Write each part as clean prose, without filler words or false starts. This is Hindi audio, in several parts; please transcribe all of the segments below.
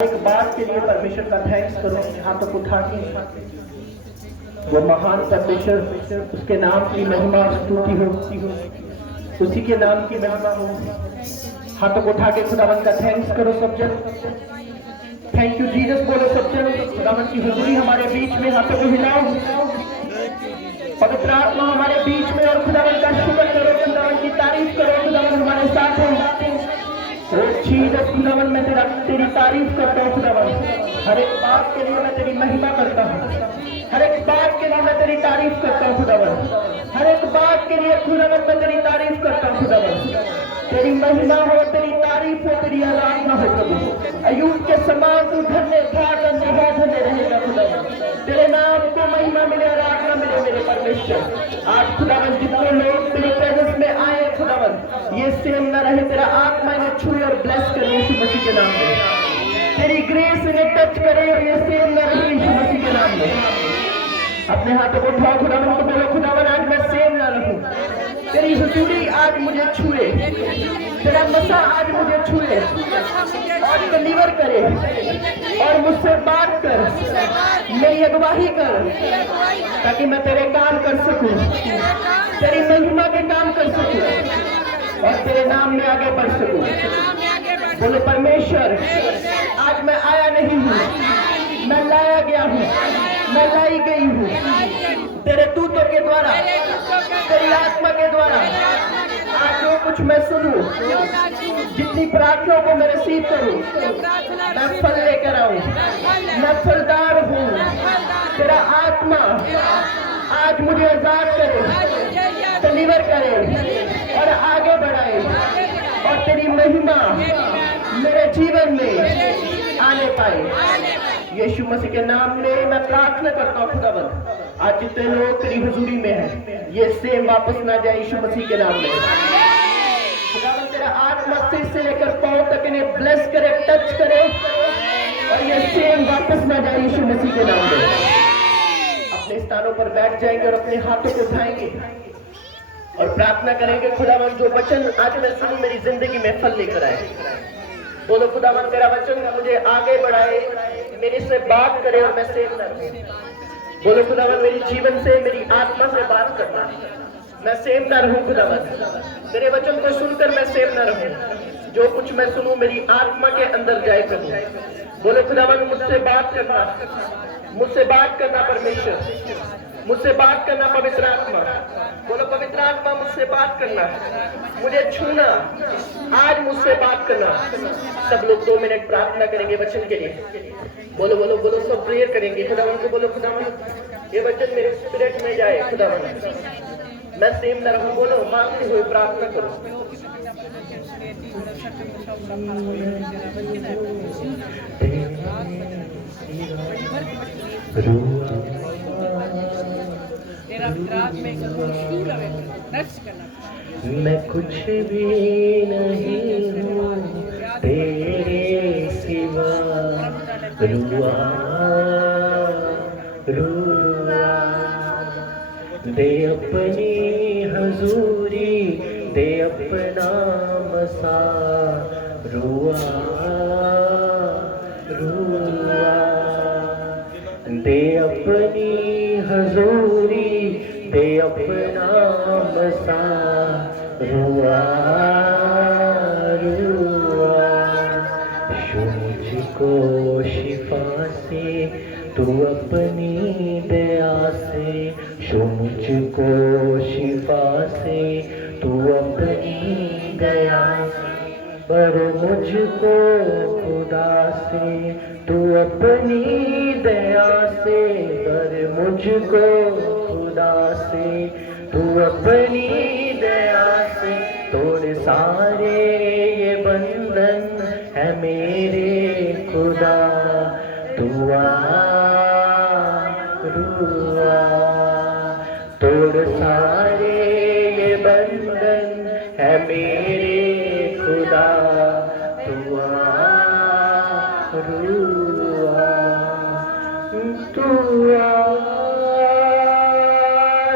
एक बात के लिए परमेश्वर का थैंक्स करो, हाथों को उठा के वो महान परमेश्वर, उसके नाम की महिमा स्तुति हो, उसी के नाम की महिमा हो। हाथों को उठा के खुदावन का थैंक्स करो सब जन। थैंक यू जीसस बोलो सब जन। खुदावन की हुजूरी हमारे बीच में, हाथों को हिलाओ। पवित्र आत्मा हमारे बीच में, और खुदावन का शुक्र करो, खुदावन की तारीफ करो। खुदावन हमारे साथ है। जीसस खुदावन, मैं तेरी तारीफ करता हूँ खुदावन। हर एक बात के लिए मैं तेरी महिमा करता हूँ, हर एक बात के लिए मैं तेरी तारीफ करता हूँ खुदावन। हर एक बात के लिए खुदावन मैं तेरी तारीफ करता हूँ खुदावन। तेरी महिमा हो, तेरी तारीफ हो, तेरी आराधना हो प्रभु। अयूब के समान तू धन्य था, धन्य रहेगा खुदावन। तेरे नाम को महिमा मिले, आराधना मिले मेरे परमेश्वर। आज खुदावन जितने लोग तेरी प्रेजेंस में आए खुदावन, ये सेम न रहे, तेरा आत्मा इन्हें छुए और ब्लेस करे यीशु मसीह के नाम में। तेरी ग्रेस इन्हें टच करे और ये सेम न रहे यीशु मसीह के नाम में। अपने हाथों को उठाओ खुदावन को बोलो, खुदावन आज मैं सेम न रहूं। तेरी हुजूरी आज मुझे छुए, तेरा मसा आज मुझे छुए और डिलीवर करे, और मुझसे बात कर, मेरी अगुवाही कर, ताकि मैं तेरे काम कर सकूं, तेरी महिमा के काम कर सकूं और तेरे नाम में आगे बढ़ सकूं। बोलो परमेश्वर, आज मैं आया नहीं हूँ, मैं लाया गया हूँ, मैं लाई गई हूँ तेरे दूतों के द्वारा, तेरी आत्मा के द्वारा। आज जो कुछ मैं सुनूं, जितनी प्रार्थनाओं को मैं रिसीव करूं, मैं फल लेकर आऊं, मैं फलदार हूं। तेरा आत्मा आज मुझे आजाद करे, डिलीवर करे और आगे बढ़ाए, और तेरी महिमा मेरे जीवन में आने पाए। यीशु मसीह के नाम में मैं प्रार्थना करता हूँ खुदावन। आज जितने लोग तेरी हुजूरी में हैं, ये सेम वापस ना जाए यीशु मसीह के नाम में। खुदावन तेरा आत्मा सिर से लेकर पांव तक इन्हें ब्लेस करे, टच करे, और ये सेम वापस ना जाए यीशु मसीह के नाम में। अपने स्थानों पर बैठ जाएंगे और अपने हाथों को उठाएंगे और प्रार्थना करेंगे, खुदावन जो वचन आज मैं सुनूं मेरी जिंदगी में फल लेकर आए। बोलो खुदावन तेरा वचन मुझे आगे बढ़ाए, मेरे से बात करे और मैं सेम न रहूं। बोलो खुदावन मेरी जीवन से, मेरी आत्मा से बात करना, मैं सेम न रहूं खुदावन। तेरे वचन को सुनकर मैं सेम न रहूं, जो कुछ मैं सुनूं मेरी आत्मा के अंदर जाए प्रभु। बोलो खुदावन मुझसे बात करना, मुझसे बात करना परमेश्वर, मुझसे बात करना पवित्र आत्मा। बोलो पवित्र आत्मा मुझसे बात करना, मुझे छूना, आज मुझसे बात करना। सब लोग 2 मिनट प्रार्थना करेंगे वचन के लिए। बोलो बोलो बोलो, सब प्रेयर करेंगे खुदावन को। बोलो खुदावन ये वचन मेरे स्पिरिट में जाए खुदावन, मैं सेम न रहूं। बोलो मांगते हुए प्रार्थना करो। मैं कुछ भी नहीं हूँ तेरे सिवा, रुआ रुआ दे अपनी हजूरी, दे अपना मसा, रुआ रुआ दे अपनी हजूरी, दे अपना मसा, रुआ रुआ। शो मुझको शिफा से तू अपनी दया से, शो मुझको शिफा से तू अपनी दया, पर मुझको खुदा से तू अपनी दया से, पर मुझको खुदा से तू अपनी दया से। तोड़ सारे ये बंधन है मेरे खुदा, दुआ रुआ। तोड़ सारे ये बंधन है मेरे खुदा, दुआ रुआ दुआ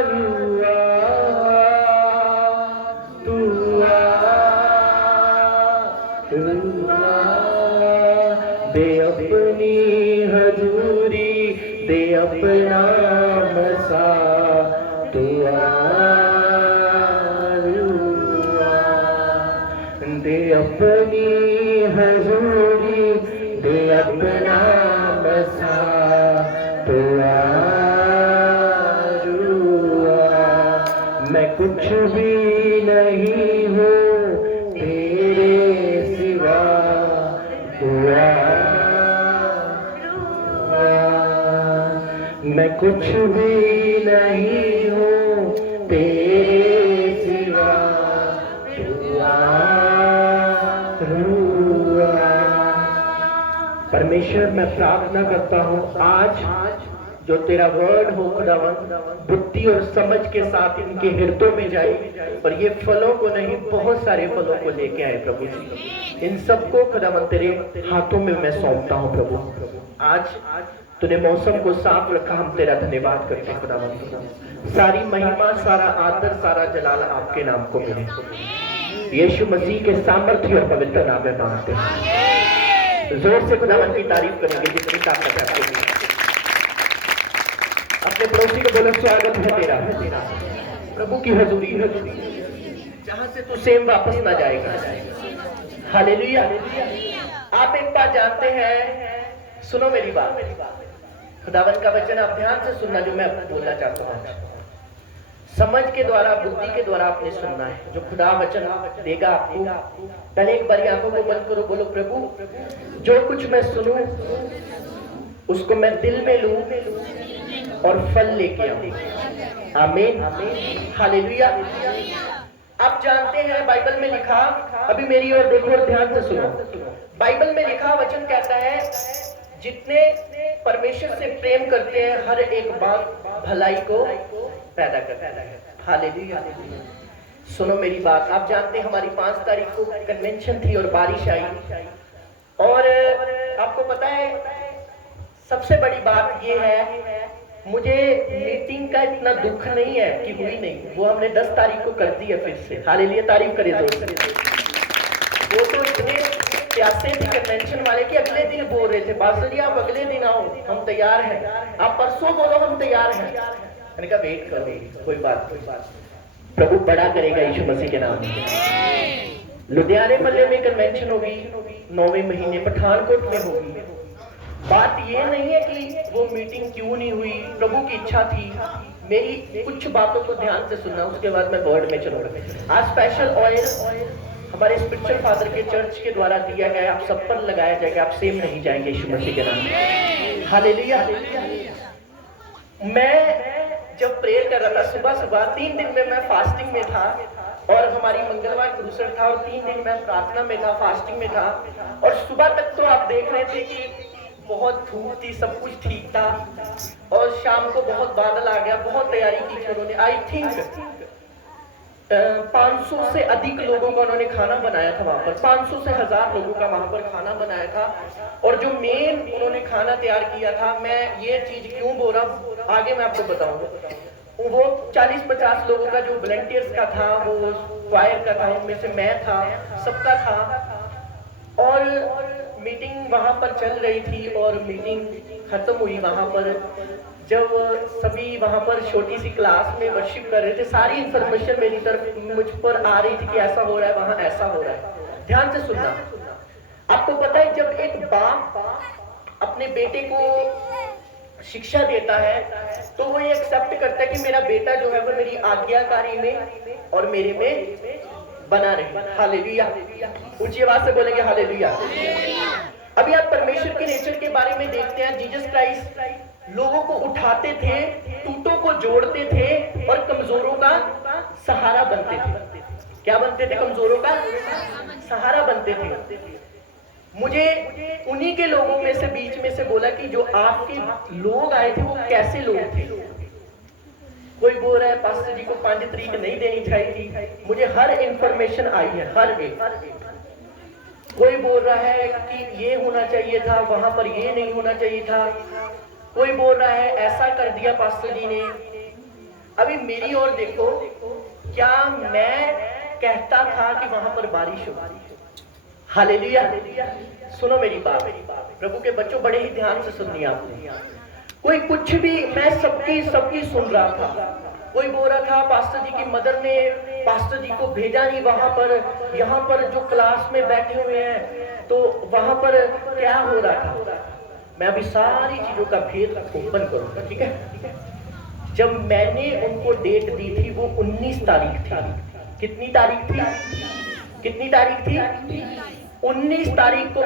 रुआ दुआ रुआ। दे अपनी हजूरी दे अपना मसा तू दे अपनी हजूरी दे अपना मसा तू मैं कुछ भी नहीं हूँ तेरे सिवा दुआ मैं कुछ भी नहीं हूँ तेरे सिवा दुआ परमेश्वर मैं प्रार्थना करता हूँ आज जो तेरा वर्ड हो खुदावन बुद्धि और समझ के साथ इनके हृदयों में जाए और ये फलों को नहीं बहुत सारे फलों को लेके आए प्रभु जी। इन सबको खुदावन तेरे हाथों में मैं सौंपता हूँ प्रभु। आज तूने मौसम को साफ रखा, हम तेरा धन्यवाद करते हैं खुदावन। सारी महिमा सारा आदर सारा जलाल आपके नाम को मिले। यीशु मसीह के सामर्थ्य और पवित्र नाम में मांगते हैं। जोर से खुदावन की तारीफ करेंगे जितनी ताकत है आपके लिए। अपने पड़ोसी को बोलो स्वागत है तेरा प्रभु की हजूरी जहां से तू सेम वापस ना जाएगा। हालेलुया। आप एक बात जानते हैं, सुनो मेरी बात, खुदावन का वचन आप ध्यान से सुनना जो मैं बोलना चाहता हूँ। समझ के द्वारा बुद्धि के द्वारा आपने सुनना है जो खुदा वचन देगा आपको। पहले एक बार आंखों को बंद करो, बोलो प्रभु जो कुछ मैं सुनूं उसको मैं दिल में लूं और फल लेके आऊं। आमीन हालेलुया। आप जानते हैं बाइबल में लिखा, अभी मेरी ओर देखो और ध्यान से सुनो। बाइबल में लिखा वचन कहता है जितने परमेश्वर से प्रेम करते हैं हर एक बात भलाई को पैदा करता है। हालेलुया। सुनो मेरी बात, आप जानते हैं हमारी 5 तारीख को कन्वेंशन थी और बारिश आई और आपको पता है सबसे बड़ी बात ये है, मुझे मीटिंग का इतना दुख नहीं है कि हुई नहीं, वो हमने 10 तारीख को कर दी है फिर से। हालेलुया, तारीफ करें जोर से। वो तो इतने प्यासे थे कन्वेंशन वाले कि अगले दिन बोल रहे थे पास्टर जी आप अगले दिन आओ हम तैयार हैं, आप परसों बोलो हम तैयार हैं। मैंने कहा वेट करो, कोई बात प्रभु बड़ा करेगा यीशु मसीह के नाम में। लुधियाने मल्ले में कन्वेंशन होगी 9वें महीने, पठानकोट में होगी। बात ये नहीं है कि वो मीटिंग क्यों नहीं हुई, प्रभु की इच्छा थी। मेरी कुछ बातों को ध्यान से सुनना, उसके बाद मैं वर्ड में चलूंगा। आज स्पेशल ऑयल हमारे स्पिरिचुअल फादर के चर्च के द्वारा दिया गया, आप सब पर लगाया जाएगा, आप सेम नहीं जाएंगे यीशु मसीह के नाम में। हालेलुया। मैं जब प्रेयर कर रहा था सुबह सुबह, 3 दिन में मैं फास्टिंग में था और हमारी मंगलवार क्रूसर था और 3 दिन मैं प्रार्थना में था, फास्टिंग में था। और सुबह तक तो आप देख रहे थे कि बहुत धूप थी, सब कुछ ठीक था और शाम को बहुत बादल आ गया। बहुत तैयारी की थी उन्होंने, आई थिंक 500 से अधिक लोगों का उन्होंने खाना बनाया था वहां पर, 500 से 1000 लोगों का वहां पर खाना बनाया था। और जो मेन उन्होंने खाना तैयार किया था, मैं ये चीज क्यों बोल रहा हूँ आगे मैं आपको बताऊंगा। वो 40-50 लोगों का जो वॉलंटियर्स का था, वो फायर का था, उनमें से मैं था, सबका था। और मीटिंग वहां पर चल रही थी और मीटिंग खत्म हुई वहां पर। जब सभी वहां पर छोटी सी क्लास में वर्शिप कर रहे थे, सारी इंफॉर्मेशन मेरी तरफ मुझ पर आ रही थी कि ऐसा हो रहा है, वहां ऐसा हो रहा है। ध्यान से सुनना। आपको पता है जब एक बाप अपने बेटे को शिक्षा देता है तो वो ये एक्सेप्ट करता है कि मेरा बेटा जो है वो मेरी आज्ञाकारी में और मेरे में बना रहे। हालेलुया। ऊंची आवाज से बोलेंगे हालेलुया। अभी आप परमेश्वर के नेचर के बारे में देखते हैं। जीसस क्राइस्ट लोगों को उठाते थे, टूटों को जोड़ते थे और कमजोरों का सहारा बनते थे। क्या बनते थे? कमजोरों का सहारा बनते थे। मुझे उन्हीं के लोगों में से बीच में से बोला कि जो आपके लोग आए थे वो कैसे लोग थे। कोई बोल रहा है पास्टर जी को 5 तरीक नहीं देनी चाहिए थी। मुझे हर इंफॉर्मेशन आई है, हर एक। कोई बोल रहा है कि ये होना चाहिए था, वहां पर ये नहीं होना चाहिए था। कोई बोल रहा है ऐसा कर दिया पास्टर जी ने। अभी मेरी ओर देखो, क्या मैं कहता था कि वहां पर बारिश हो? हालेलुया। सुनो मेरी बात, प्रभु के बच्चों, बड़े ही ध्यान से सुनिए आपने। कोई कुछ भी, मैं सबकी सुन रहा था। कोई बोल रहा था पास्टर जी की मदर ने पास्टर जी को भेजा नहीं वहां पर, यहाँ पर जो क्लास में बैठे हुए हैं तो वहां पर क्या हो रहा था। मैं अभी सारी चीजों का भेद ओपन करूंगा, ठीक है। जब मैंने उनको डेट दी थी वो 19 तारीख थी। कितनी तारीख थी? कितनी तारीख थी? 19 तारीख को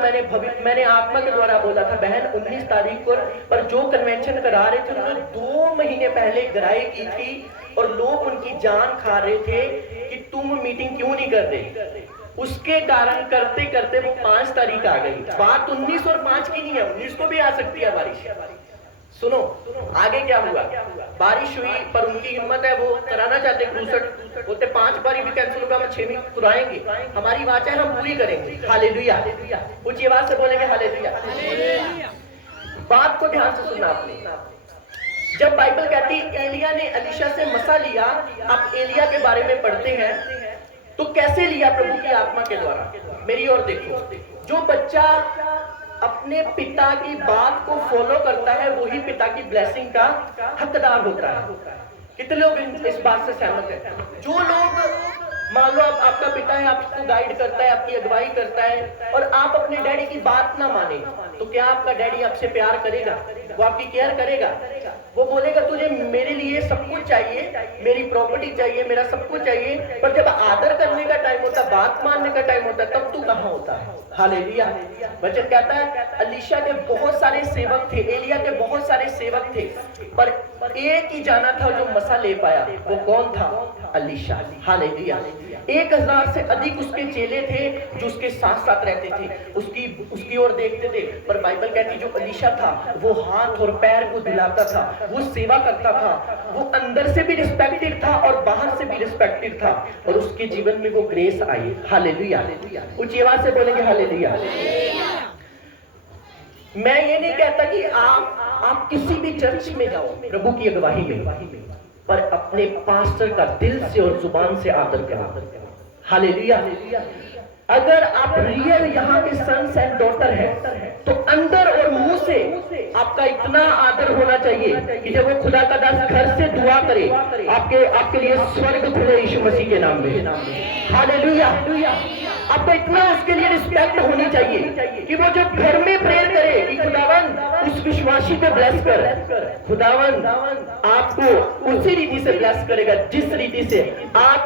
मैंने आत्मा के द्वारा बोला था बहन 19 तारीख को, पर जो कन्वेंशन करा रहे थे उन्होंने 2 महीने पहले गराई की थी और लोग उनकी जान खा रहे थे कि तुम मीटिंग क्यों नहीं कर रहे। उसके कारण करते करते वो 5 तारीख आ गई। बात 19 और 5 की नहीं है, 19 को भी आ सकती है बारिश। सुनो आगे क्या हुआ। बारिश हुई पर उनकी हिम्मत है, वो कराना चाहते क्रूसेड, बोलते 5 बारी भी कैंसिल होगा, हम 6वीं कराएंगे। हमारी वाचा है, हम पूरी करेंगे। हालेलुया, ऊंची आवाज से बोलेंगे हालेलुया। बात को ध्यान से सुनना आपने। जब बाइबल कहती एलिया ने एलीशा से मसा लिया, आप एलिया के बारे में पढ़ते हैं तो कैसे लिया? प्रभु की आत्मा के द्वारा। मेरी ओर देखो, जो बच्चा अपने पिता की बात को फॉलो करता है वही पिता की ब्लेसिंग का हकदार होता है। कितने लोग इस बात से सहमत हैं? जो लोग मान लो आपका पिता है, आपको गाइड करता है, आपकी अगुवाई करता है और आप अपने डैडी की बात ना माने, तो क्या आपका डैडी आपसे प्यार करेगा? वो आपकी केयर करेगा? वो बोलेगा तुझे मेरे लिए सब कुछ चाहिए, मेरी प्रॉपर्टी चाहिए, मेरा सब कुछ चाहिए, पर जब आदर करने का टाइम होता है, बात मानने का टाइम होता है, तब तू कहां होता है? हालेलुया। वचन कहता है एलीशा के बहुत सारे सेवक थे, एलिया के बहुत सारे सेवक थे, पर एक ही जाना था जो मसा ले पाया। वो कौन था? एलीशा। हालेलुया। 1000 से अधिक उसके चेले थे जो उसके साथ साथ रहते थे, उसकी ओर देखते थे। पर बाइबल कहती जो एलीशा था वो हाथ और पैर को धुलाता था, वो सेवा करता था, वो अंदर से भी रिस्पेक्टेड था और बाहर से भी रिस्पेक्टेड था, और उसके जीवन में वो ग्रेस आई। हालेलुया। ऊंची आवाज से बोलेंगे हालेलुया। मैं ये नहीं कहता कि आप किसी भी चर्च में जाओ प्रभु की अगुवाई में, पर अपने पास्टर का दिल से और जुबान से आदर करो। हालेलुया। अगर आप रियल यहाँ के सन्स एंड डॉटर हैं तो अंदर और मुंह से आपका इतना आदर होना चाहिए कि जब वो खुदा का दास घर से दुआ करे आपके लिए स्वर्ग खुले यीशु मसीह के नाम में। हालेलुया। आपको इतना उसके लिए रिस्पेक्ट होनी चाहिए कि वो जब घर में प्रेयर करे कि खुदावन उस विश्वासी को ब्लेस कर, खुदावन आपको उसी रीति से ब्लेस करेगा जिस रीति से आप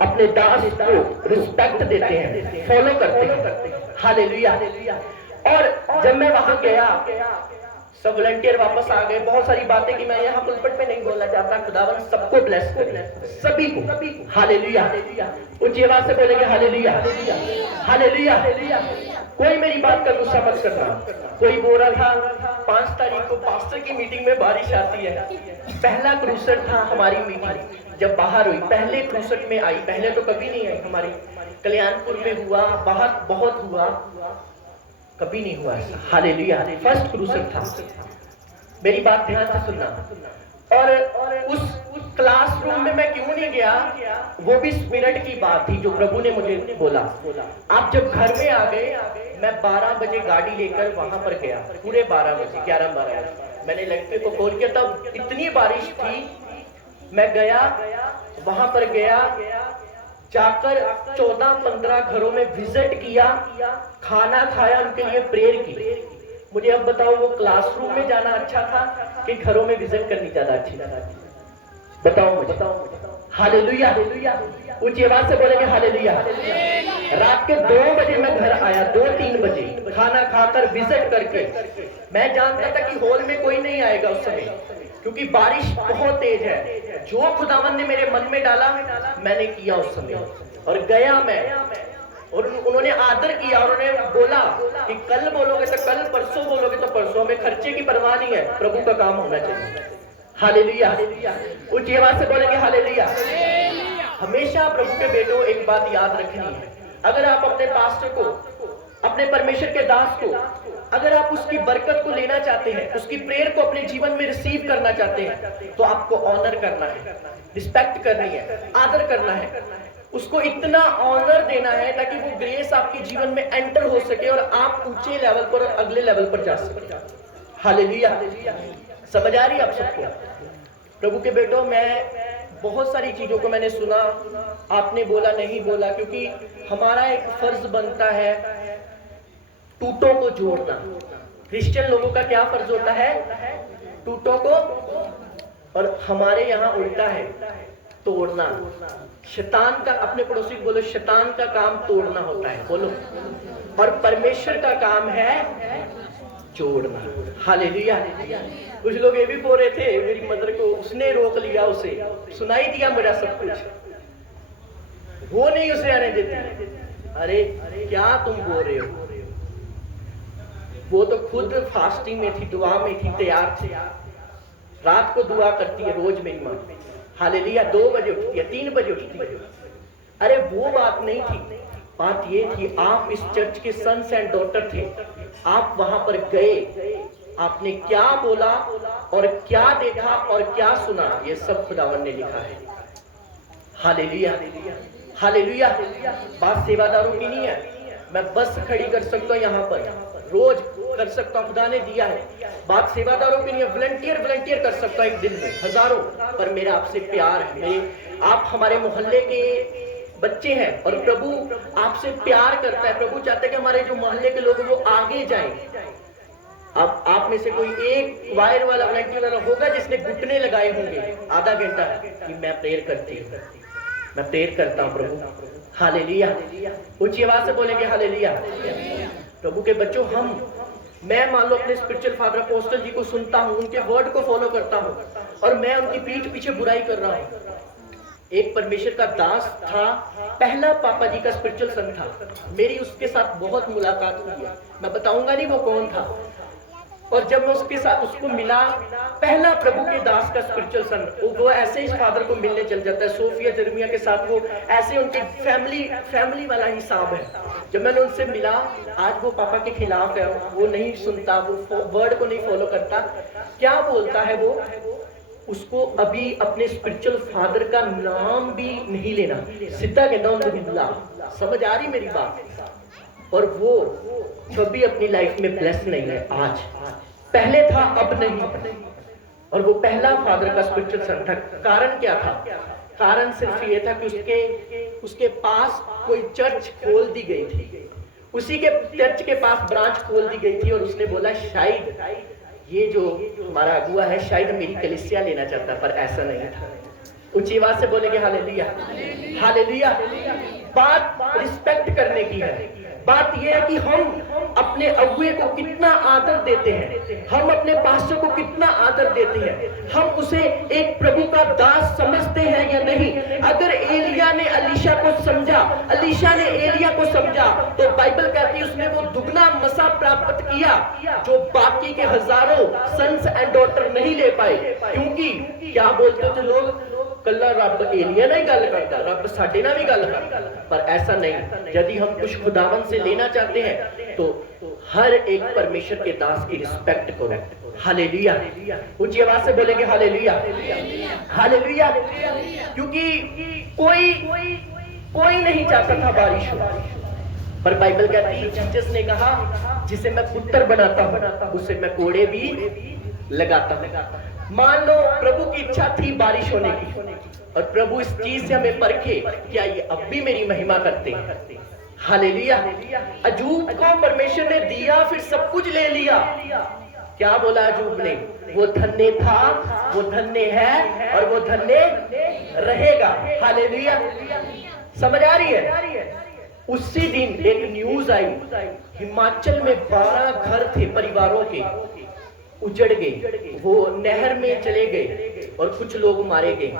अपने दास को रिस्पेक्ट देते हैं, फॉलो करते हैं। हालेलुया। और जब मैं वहां गया, सब वॉलंटियर वापस आ गए। बहुत सारी बातें की मैं यहाँ पुलपट पे नहीं बोलना चाहता। खुदावन सबको ब्लेस करे, सभी को। हालेलुया। ऊंची आवाज से बोलेंगे हालेलुया। हालेलुया। कोई मेरी बात का गुस्सा मत करना। कोई बोल रहा था 5 तारीख को पास्टर की मीटिंग में बारिश आती है। पहला क्रूसेड था हमारी मीटिंग जब बाहर हुई, पहले क्रूसेड में आई। पहले तो कभी नहीं आई, हमारी कल्याणपुर में हुआ, बाहर बहुत हुआ, कभी नहीं हुआ ऐसा। हालेलुया। फर्स्ट क्रूसेड था। मेरी बात ध्यान से सुनना। और उस क्लासरूम में मैं क्यों नहीं गया, वो भी स्पिरिट की बात थी जो प्रभु ने मुझे बोला। आप जब घर में आ गए, मैं 12 बजे गाड़ी लेकर वहां पर गया, पूरे 12 बजे, 11-12 बजे मैंने लड़के को कॉल किया। तब इतनी बारिश थी, मैं गया, वहां पर गया, जाकर 14-15 घरों में विजिट किया, खाना खाया, उनके लिए प्रेयर की। मुझे अब बताओ वो क्लासरूम में जाना अच्छा था कि घरों में विजिट करनी ज्यादा अच्छी? बताओ मुझे। हालेलुया। ऊंची आवाज से बोलेंगे हालेलुया। रात के 2 बजे मैं घर आया, 2-3 बजे खाना खाकर विजिट करके। मैं जानता था कि हॉल में कोई नहीं आएगा उस समय, क्योंकि बारिश बहुत तेज है। जो खुदावन ने मेरे मन में डाला मैंने किया उस समय, और गया मैं, और उन्होंने आदर किया। और उन्होंने बोला कि कल बोलोगे तो कल, परसों बोलोगे तो परसों, में खर्चे की परवाह नहीं है, प्रभु का काम होना चाहिए। हालेलुया। ऊंची आवाज से बोलेंगे हालेलुया। हमेशा प्रभु के बेटों एक बात याद रखनी है, अगर आप अपने पास्टर को, अपने परमेश्वर के दास को, अगर आप उसकी बरकत को लेना चाहते हैं, उसकी प्रेयर को अपने जीवन में रिसीव करना चाहते हैं, तो आपको ऑनर करना है, रिस्पेक्ट करनी है, आदर करना है। उसको इतना ऑनर देना है ताकि वो ग्रेस आपके जीवन में एंटर हो सके और आप ऊंचे लेवल पर और अगले लेवल पर जा सके। हालेलुया। समझ आ रही है आप सबको? प्रभु के बेटों, मैं बहुत सारी चीजों को मैंने सुना, आपने बोला नहीं बोला, क्योंकि हमारा एक फर्ज बनता है टूटों को जोड़ना। क्रिश्चियन लोगों का क्या फर्ज होता है? टूटों को, और हमारे यहाँ उल्टा है, तोड़ना। शैतान का, अपने पड़ोसी को बोलो, शैतान का काम तोड़ना होता है, बोलो। और परमेश्वर का काम है जोड़ना। हालेलुया। कुछ लोग ये भी बोल रहे थे, मेरी मदर को उसने रोक लिया, उसे सुनाई दिया मेरा सब कुछ, वो नहीं उसे आने देती। अरे क्या तुम बोल रहे हो? वो तो खुद फास्टिंग में थी, दुआ में थी, तैयार थी, रात को दुआ करती है रोज मेरी माँ। हालेलुया। 2 बजे उठती है, 3 बजे उठती है। अरे वो बात नहीं थी, बात ये थी, आप इस चर्च के सन्स एंड डॉटर थे, आप वहां पर गए, आपने क्या बोला और क्या देखा और क्या सुना, ये सब खुदावन ने लिखा है। हालेलुया। हालेलुया। बात सेवादारों की नहीं है, मैं बस खड़ी कर सकता हूँ यहाँ पर, रोज कर सकता हूँ, खुदा ने दिया है। बात सेवादारों की नहीं है, वॉलंटियर कर सकता हूँ एक दिन में हजारों, पर मेरा आपसे प्यार है। मेरे आप हमारे मोहल्ले के बच्चे हैं और प्रभु आपसे प्यार करता है। प्रभु चाहता है कि हमारे जो मोहल्ले के लोग वो आगे जाएं। अब आप में से कोई एक वायर वाला वॉलंटियर वाला होगा जिसने घुटने लगाए होंगे आधा घंटा कि मैं प्रेयर करती हूँ, मैं प्रेयर करता हूँ प्रभु। हालेलुया। ऊंची आवाज से बोलेंगे हालेलुया। प्रभु के बच्चों, मैं मान लो अपने स्पिरिचुअल फादर अपोस्टल जी को सुनता हूँ, उनके वर्ड को फॉलो करता हूँ और मैं उनकी पीठ पीछे बुराई कर रहा हूँ। एक परमेश्वर का दास था, पहला पापा जी का स्पिरिचुअल सन था, मेरी उसके साथ बहुत मुलाकात हुई है, मैं बताऊंगा नहीं वो कौन था। और जब मैं उसके साथ उसको मिला, पहला प्रभु के दास का स्पिरिचुअल सन, वो ऐसे ही फादर को मिलने चल जाता है, सोफिया जर्मिया के साथ, वो ऐसे उनकी फैमिली वाला हिसाब है। जब मैंने उनसे मिला, आज वो पापा के खिलाफ है, वो नहीं सुनता, वो वर्ड को नहीं फॉलो करता। क्या बोलता है वो? उसको अभी अपने स्पिरिचुअल फादर का नाम भी नहीं लेना, सीधा कहता हूँ। समझ आ रही मेरी बात? और वो कभी अपनी लाइफ में ब्लेस नहीं है आज, पहले था अब नहीं। और वो पहला फादर का स्पिरिचुअल सन था। कारण क्या था? कारण सिर्फ ये था कि उसके पास कोई चर्च खोल दी गई थी, उसी के चर्च के पास ब्रांच खोल दी गई थी और उसने बोला शायद ये जो हमारा अगुआ है शायद मेरी कलीसिया लेना चाहता, पर ऐसा नहीं था। ऊंची आवाज से बोलेंगे हालेलुया। हालेलुया। बात रिस्पेक्ट करने की है। बात यह है कि हम अपने अगुए को कितना आदर देते हैं, हम अपने पास्टर को कितना आदर देते हैं, हम उसे एक प्रभु का दास समझते हैं या नहीं। अगर एलिया ने अलीशा को समझा, अलीशा ने एलिया को समझा, तो बाइबल कहती है उसने वो दुगना मसा प्राप्त किया जो बाकी के हजारों सन्स एंड डॉटर नहीं ले पाए। क्योंकि क्या बोलते थे लोग, कल्ला रब एलिया ना ही गल करता, रब साडे नाल भी गल करता, पर ऐसा नहीं। यदि हम कुछ खुदावन से लेना चाहते हैं तो हर एक परमेश्वर के दास की रिस्पेक्ट करो। हालेलुया। ऊंची आवाज से बोलेंगे हालेलुया। हालेलुया। क्योंकि कोई नहीं चाहता था बारिश हो, पर बाइबल कहती है जीसस ने कहा जिसे मैं पुत्र बनाता हूं उसे मैं कोड़े भी लगाता हूं। मान लो प्रभु की इच्छा थी बारिश होने की, और प्रभु इस चीज से हमें परखे, क्या ये अब भी मेरी महिमा करते हैं? हालेलुया। अजूब को परमेश्वर ने दिया, फिर सब कुछ ले लिया। क्या बोला अजूब ने? वो धन्य था, वो धन्य है और वो धन्य रहेगा। हालेलुया। समझ आ रही है? उसी दिन एक न्यूज आई, हिमाचल में 12 घर थे परिवारों के, उजड़ गए, वो नहर में चले गए और कुछ लोग मारे गए।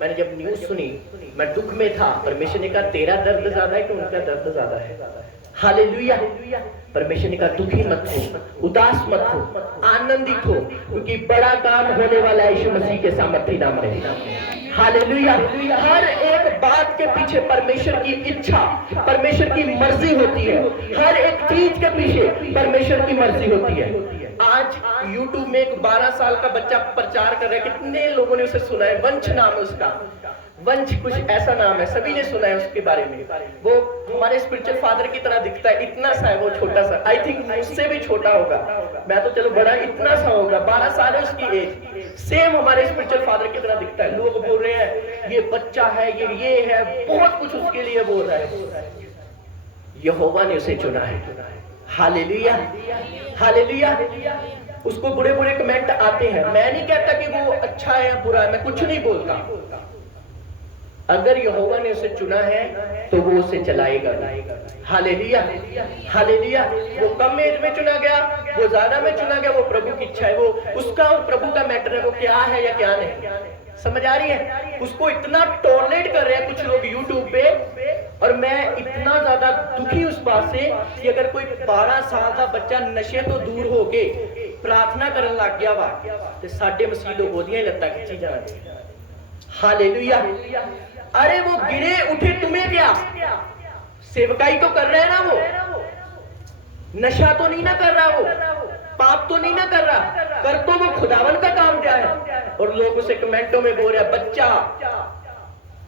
मैंने जब न्यूज सुनी मैं दुख में था। परमेश्वर ने कहा तेरा दर्द ज्यादा है कि उनका दर्द ज्यादा है? हालेलुया। परमेश्वर ने कहा दुखी मत हो, उदास मत हो, आनंदित हो, क्योंकि बड़ा काम होने वाला है यीशु मसीह के सामर्थी नाम में। हालेलुया। हर एक बात के पीछे परमेश्वर की इच्छा, परमेश्वर की मर्जी होती है। हर एक चीज के पीछे परमेश्वर की मर्जी होती है। आज YouTube में एक 12 साल का बच्चा प्रचार कर रहा है, कितने लोगों ने उसे सुना है, वंश नाम है उसका। वंश कुछ ऐसा नाम है, सभी ने सुना है उसके बारे में। वो हमारे स्पिरिचुअल फादर की तरह दिखता है, इतना सा है वो, छोटा सा, आई थिंक मुझसे भी छोटा होगा, मैं तो चलो बड़ा, इतना सा होगा, 12 साल है उसकी एज, सेम हमारे स्पिरिचुअल फादर की तरह दिखता है। लोग बोल रहे हैं ये बच्चा है, ये है, बहुत कुछ उसके लिए बोल रहा है। यहोवा ने उसे चुना है। Hallelujah, hallelujah. उसको बुरे बुरे कमेंट आते हैं, मैं नहीं कहता कि वो अच्छा है या बुरा है, मैं कुछ नहीं बोलता। अगर यहोवा ने उसे चुना है तो वो उसे चलाएगा। Hallelujah, hallelujah. वो कम एज में चुना गया, वो ज्यादा में चुना गया, वो प्रभु की इच्छा है। वो उसका और प्रभु का मैटर है, वो क्या है या क्या नहीं। समझ आ रही है? उसको इतना टॉलरेट कर रहे हैं कुछ लोग यूट्यूब पे, और मैं इतना ज्यादा दुखी उस बात से कि अगर कोई 12 साल का बच्चा नशे तो दूर होके प्रार्थना करने लग गया वा, तो साडे मसीह लोग ओदियां ही लत्तां खिंची जाणगे। हालेलुया। अरे वो गिरे उठे, तुम्हें क्या? सेवकाई तो कर रहे हैं ना, वो नशा तो नहीं ना कर रहा, वो पाप तो नहीं ना कर रहा, कर तो वो खुदावन का काम क्या है। और लोग उसे कमेंटों में बोल रहे हैं बच्चा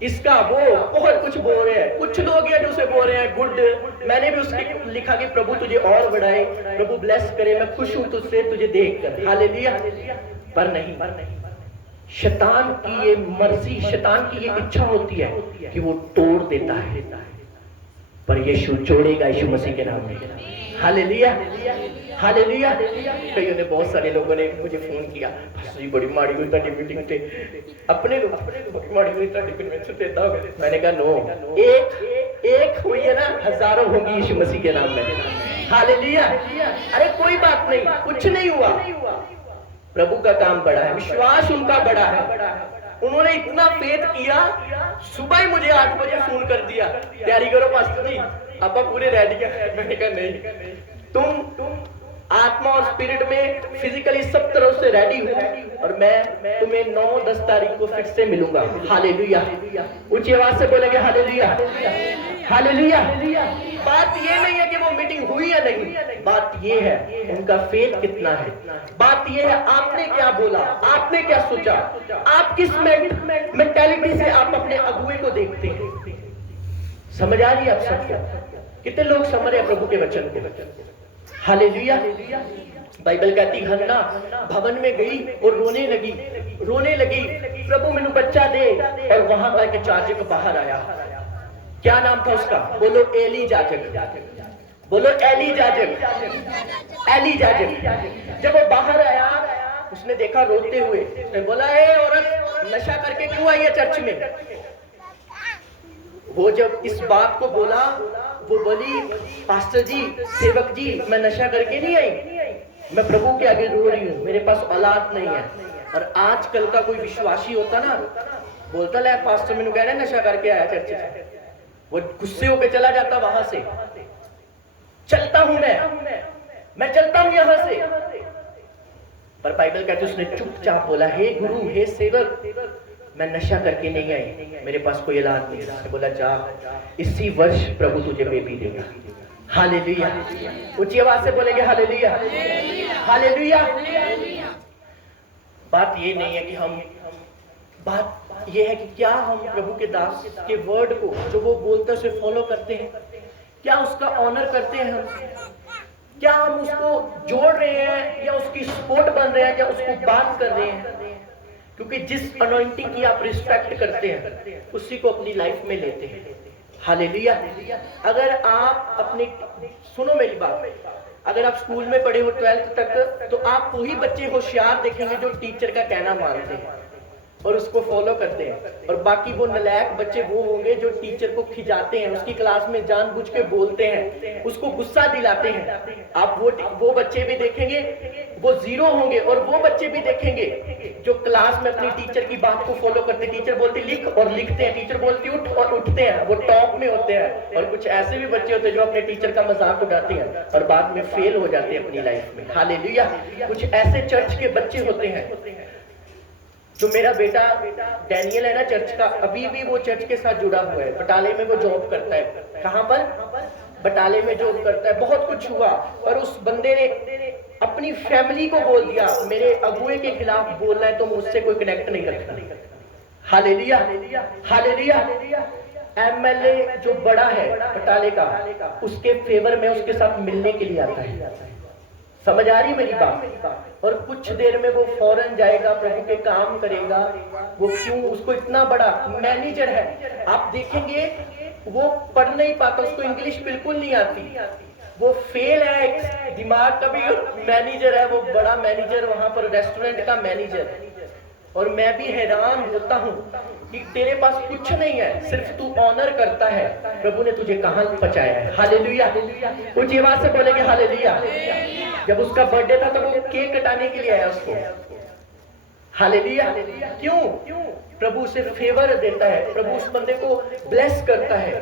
इसका, वो बहुत कुछ बोल रहे हैं। कुछ लोग ये जो उसे बोल रहे हैं गुड, मैंने भी उसके लिखा कि प्रभु तुझे और बढ़ाए, प्रभु ब्लेस करे, मैं खुश हूं तुझसे, तुझे देखकर। हालेलुया। पर नहीं, शैतान की ये मर्जी, शैतान की ये इच्छा होती है कि वो तोड़ देता है, पर यीशु जोड़ेगा, यीशु मसीह के नाम में। Hallelujah, hallelujah. कईयों ने, बहुत सारे लोगों ने मुझे फोन किया, जी बड़ी माड़ी हुई ताड़ी मीटिंग थे, अपने बड़ी माड़ी हुई ताड़ी कन्वेंशन देता हो। मैंने कहा नो, एक हुई है ना, हजारों होंगी यीशु मसीह के नाम में। हालेलुया। अरे कोई बात नहीं, कुछ नहीं हुआ, प्रभु का काम बड़ा है, विश्वास उनका बड़ा है। उन्होंने इतना फेथ किया, सुबह ही मुझे 8 बजे फोन कर दिया, तैयारी करो पास्टर जी, आप पूरे रेडी है। मैंने कहा नहीं, तुम आत्मा और स्पिरिट में, फिजिकली सब तरह से रेडी हो, और मैं तुम्हें 9-10 तारीख को फिर से मिलूंगा। हालेलुया। ऊंची आवाज से बोलेंगे हालेलुया, हालेलुया। बात ये नहीं है कि वो मीटिंग हुई या नहीं, बात ये है उनका फेथ कितना है। बात ये है आपने क्या बोला, आपने क्या सोचा, आप किस मेंटालिटी से आप अपने अगुए को देखते हैं। समझ आ रही है आप सबको? कितने लोग समझ रहे प्रभु के वचन को? हालेलुया। बाइबल कहती हन्ना भवन में गई और रोने लगी, प्रभु मैनू बच्चा दे। और वहां का एक याजक बाहर आया, क्या नाम था उसका? बोलो एली याजक, बोलो एली याजक, एली याजक। जब वो बाहर आया, उसने देखा रोते हुए, उसने बोला ए औरत, नशा करके क्यों आई है चर्च में? वो जब इस बात को बोला, वो बोली पास्टर जी, सेवक जी, मैं नशा करके नहीं आई, मैं प्रभु के आगे रो रही हूँ, मेरे पास औलाद नहीं है। और आजकल का कोई विश्वासी होता ना, बोलता ले पास्टर मैंने कह रहे नशा करके आया चर्च से, वो गुस्से होकर चला जाता वहां से। चलता हूं मैं चलता हूं यहां से। पर बाइबल कहती है उसने चुपचाप बोला, हे गुरु, हे सेवक, मैं नशा करके नहीं आई, मेरे पास कोई औलाद नहीं। उसने बोला जा, इसी वर्ष प्रभु तुझे बेबी देगा। हालेलुया। ऊंची आवाज से बोलेंगे हालेलुया, हालेलुया। बात ये नहीं है कि हम, बात ये है कि क्या हम प्रभु के दास के वर्ड को, जो वो बोलते हैं, उसे फॉलो करते हैं? क्या उसका ऑनर करते हैं हम? क्या हम उसको जोड़ रहे हैं, या उसकी सपोर्ट बन रहे हैं, या उसको बात कर रहे हैं? क्योंकि जिस अनॉइंटिंग की आप रिस्पेक्ट करते हैं, उसी को अपनी लाइफ में लेते हैं। हालेलुया। अगर आप अपने, सुनो मेरी बात, अगर आप स्कूल में पढ़े हो 12th तक, तो आप वही बच्चे होशियार देखेंगे जो टीचर का कहना मानते हैं और उसको फॉलो करते हैं, और बाकी वो नलायक बच्चे वो होंगे जो टीचर को खिजाते हैं, उसकी क्लास में जानबूझ के बोलते हैं, उसको गुस्सा दिलाते हैं। आप वो बच्चे भी देखेंगे, वो जीरो होंगे, और वो बच्चे भी देखेंगे जो क्लास में अपनी टीचर की बात को फॉलो करते हैं। टीचर बोलती लिख और लिखते हैं, टीचर बोलती उठ और उठते हैं, वो टॉप में होते हैं। और कुछ ऐसे भी बच्चे होते हैं जो अपने टीचर का मजाक उड़ाते हैं और बाद में फेल हो जाते हैं अपनी लाइफ में। हालेलुया। कुछ ऐसे चर्च के बच्चे होते हैं, जो मेरा बेटा डैनियल है ना चर्च का, अभी भी वो चर्च के साथ जुड़ा हुआ है। बटाले में वो जॉब करता है। कहां पर? बटाले में जॉब करता है। बहुत कुछ हुआ, और उस बंदे ने अपनी फैमिली को बोल दिया, मेरे अगुए के खिलाफ बोलना है तो मुझसे कोई कनेक्ट नहीं रखना। Hallelujah, hallelujah. एमएलए जो बड़ा है बटाले का, उसके फेवर में उसके साथ मिलने के लिए आता है। समझ आ रही मेरी बात? और कुछ देर में वो फौरन जाएगा, प्रभु के काम करेगा। वो क्यों? उसको इतना बड़ा मैनेजर है, आप देखेंगे वो पढ़ नहीं पाता, उसको इंग्लिश बिल्कुल नहीं आती, वो फेल है दिमाग का भी, मैनेजर है, वो बड़ा मैनेजर वहां पर, रेस्टोरेंट का मैनेजर। और मैं भी हैरान होता हूँ कि तेरे पास कुछ नहीं है, सिर्फ तू ऑनर करता है। प्रभु ने तुझे कहां पहुंचाया है। हालेलुया। कुछ ये बात से बोलेंगे हालेलुया। जब उसका बर्थडे था तो वो केक कटाने के लिए आया उसको। हालेलुया। क्यों? प्रभु उसे फेवर देता है, प्रभु उस बंदे को ब्लेस करता है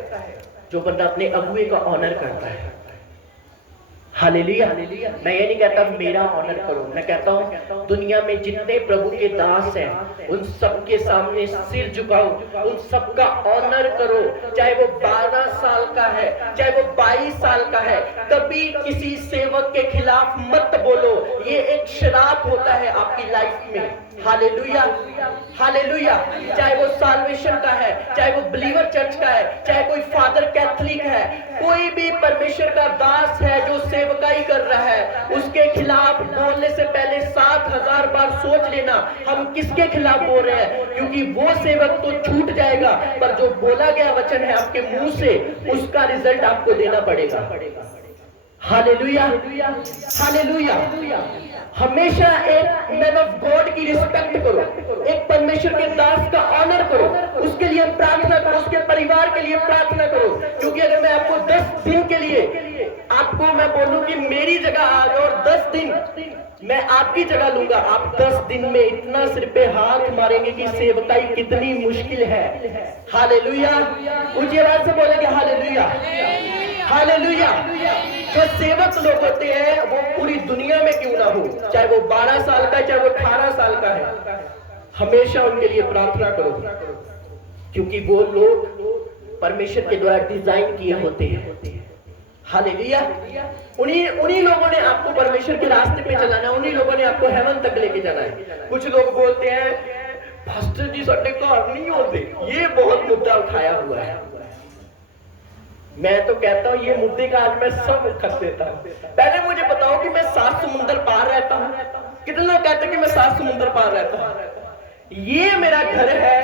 जो बंदा अपने अगुए का ऑनर करता है। हालेलुया। मैं ये नहीं कहता मेरा ऑनर करो, मैं कहता हूँ दुनिया में जितने प्रभु के दास हैं उन सबके सामने सिर झुकाओ, उन सबका ऑनर करो। चाहे वो 12 साल का है, चाहे वो 22 साल का है, कभी किसी सेवक के खिलाफ मत बोलो। ये एक श्राप होता है आपकी लाइफ में। Hallelujah, hallelujah. चाहे वो साल्वेशन का है, चाहे वो बिलीवर चर्च का है, चाहे कोई फादर कैथलिक है, कोई भी परमेश्वर का दास है जो सेवकाई कर रहा है, उसके खिलाफ बोलने से पहले 7000 बार सोच लेना हम किसके खिलाफ बोल रहे हैं, क्योंकि वो सेवक तो छूट जाएगा, पर जो बोला गया वचन है आपके मुंह से, उसका रिजल्ट आपको देना पड़ेगा। Hallelujah, hallelujah. हमेशा एक मैन ऑफ गॉड की रिस्पेक्ट करो, एक परमेश्वर के दास का ऑनर करो, उसके लिए प्रार्थना करो, उसके परिवार के लिए प्रार्थना करो। क्योंकि अगर मैं आपको 10 दिन के लिए आपको मैं बोलूं कि मेरी जगह आ जाओ और 10 दिन मैं आपकी जगह लूंगा, आप 10 दिन में इतना सिर पे हाथ मारेंगे कि सेवकाई कितनी मुश्किल है। हालेलुया। ऊंची आवाज से बोलेंगे हालेलुया, हालेलुया। जो सेवक लोग होते हैं वो पूरी दुनिया में क्यों ना हो, चाहे वो 12 साल का है, चाहे वो 18 साल का है, हमेशा उनके लिए प्रार्थना करो, क्योंकि वो लोग परमेश्वर के द्वारा डिजाइन किए होते हैं। हालेलुया। उन्हीं लोगों ने आपको परमेश्वर के रास्ते पे चलाना, उन्हीं लोगों ने आपको हेवन तक लेके जाना है। कुछ लोग बोलते हैं पास्टर जी साडे घर नहीं होते, ये बहुत मुद्दा उठाया हुआ है। मैं तो कहता हूँ ये मुद्दे का आज मैं सब खत देता हूँ। पहले मुझे बताओ कि मैं 7 समुंदर पार रहता हूँ। कितने लोग कहते हैं कि मैं 7 समुंदर पार रहता हूँ। ये मेरा घर है,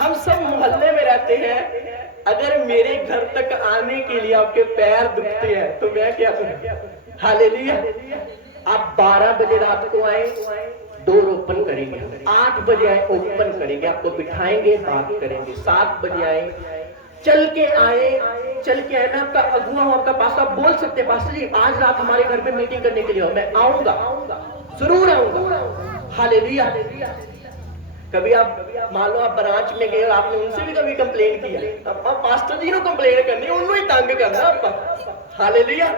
हम सब मोहल्ले में रहते हैं। अगर मेरे घर तक आने के लिए आपके पैर दुखते हैं तो मैं क्या करूं? हालेलुया। आप 12 बजे रात को आए, डोर ओपन करेंगे, 8 बजे आए ओपन करेंगे, आपको बिठाएंगे, बात करेंगे। 7 बजे आए, चल के आए मैं आपका अगुआ हूं, आपका पास आप बोल सकते हैं पास्टर जी आज रात हमारे घर पे मीटिंग करने के लिए हो, मैं आऊंगा, जरूर आऊंगा। हालेलुया। कभी आप मान लो आप ब्रांच में गए और आपने उनसे भी कभी कंप्लेन किया, अब पास्टर जी को कंप्लेन करनी, उन्होंने ही तंग करना आप। हालेलुया।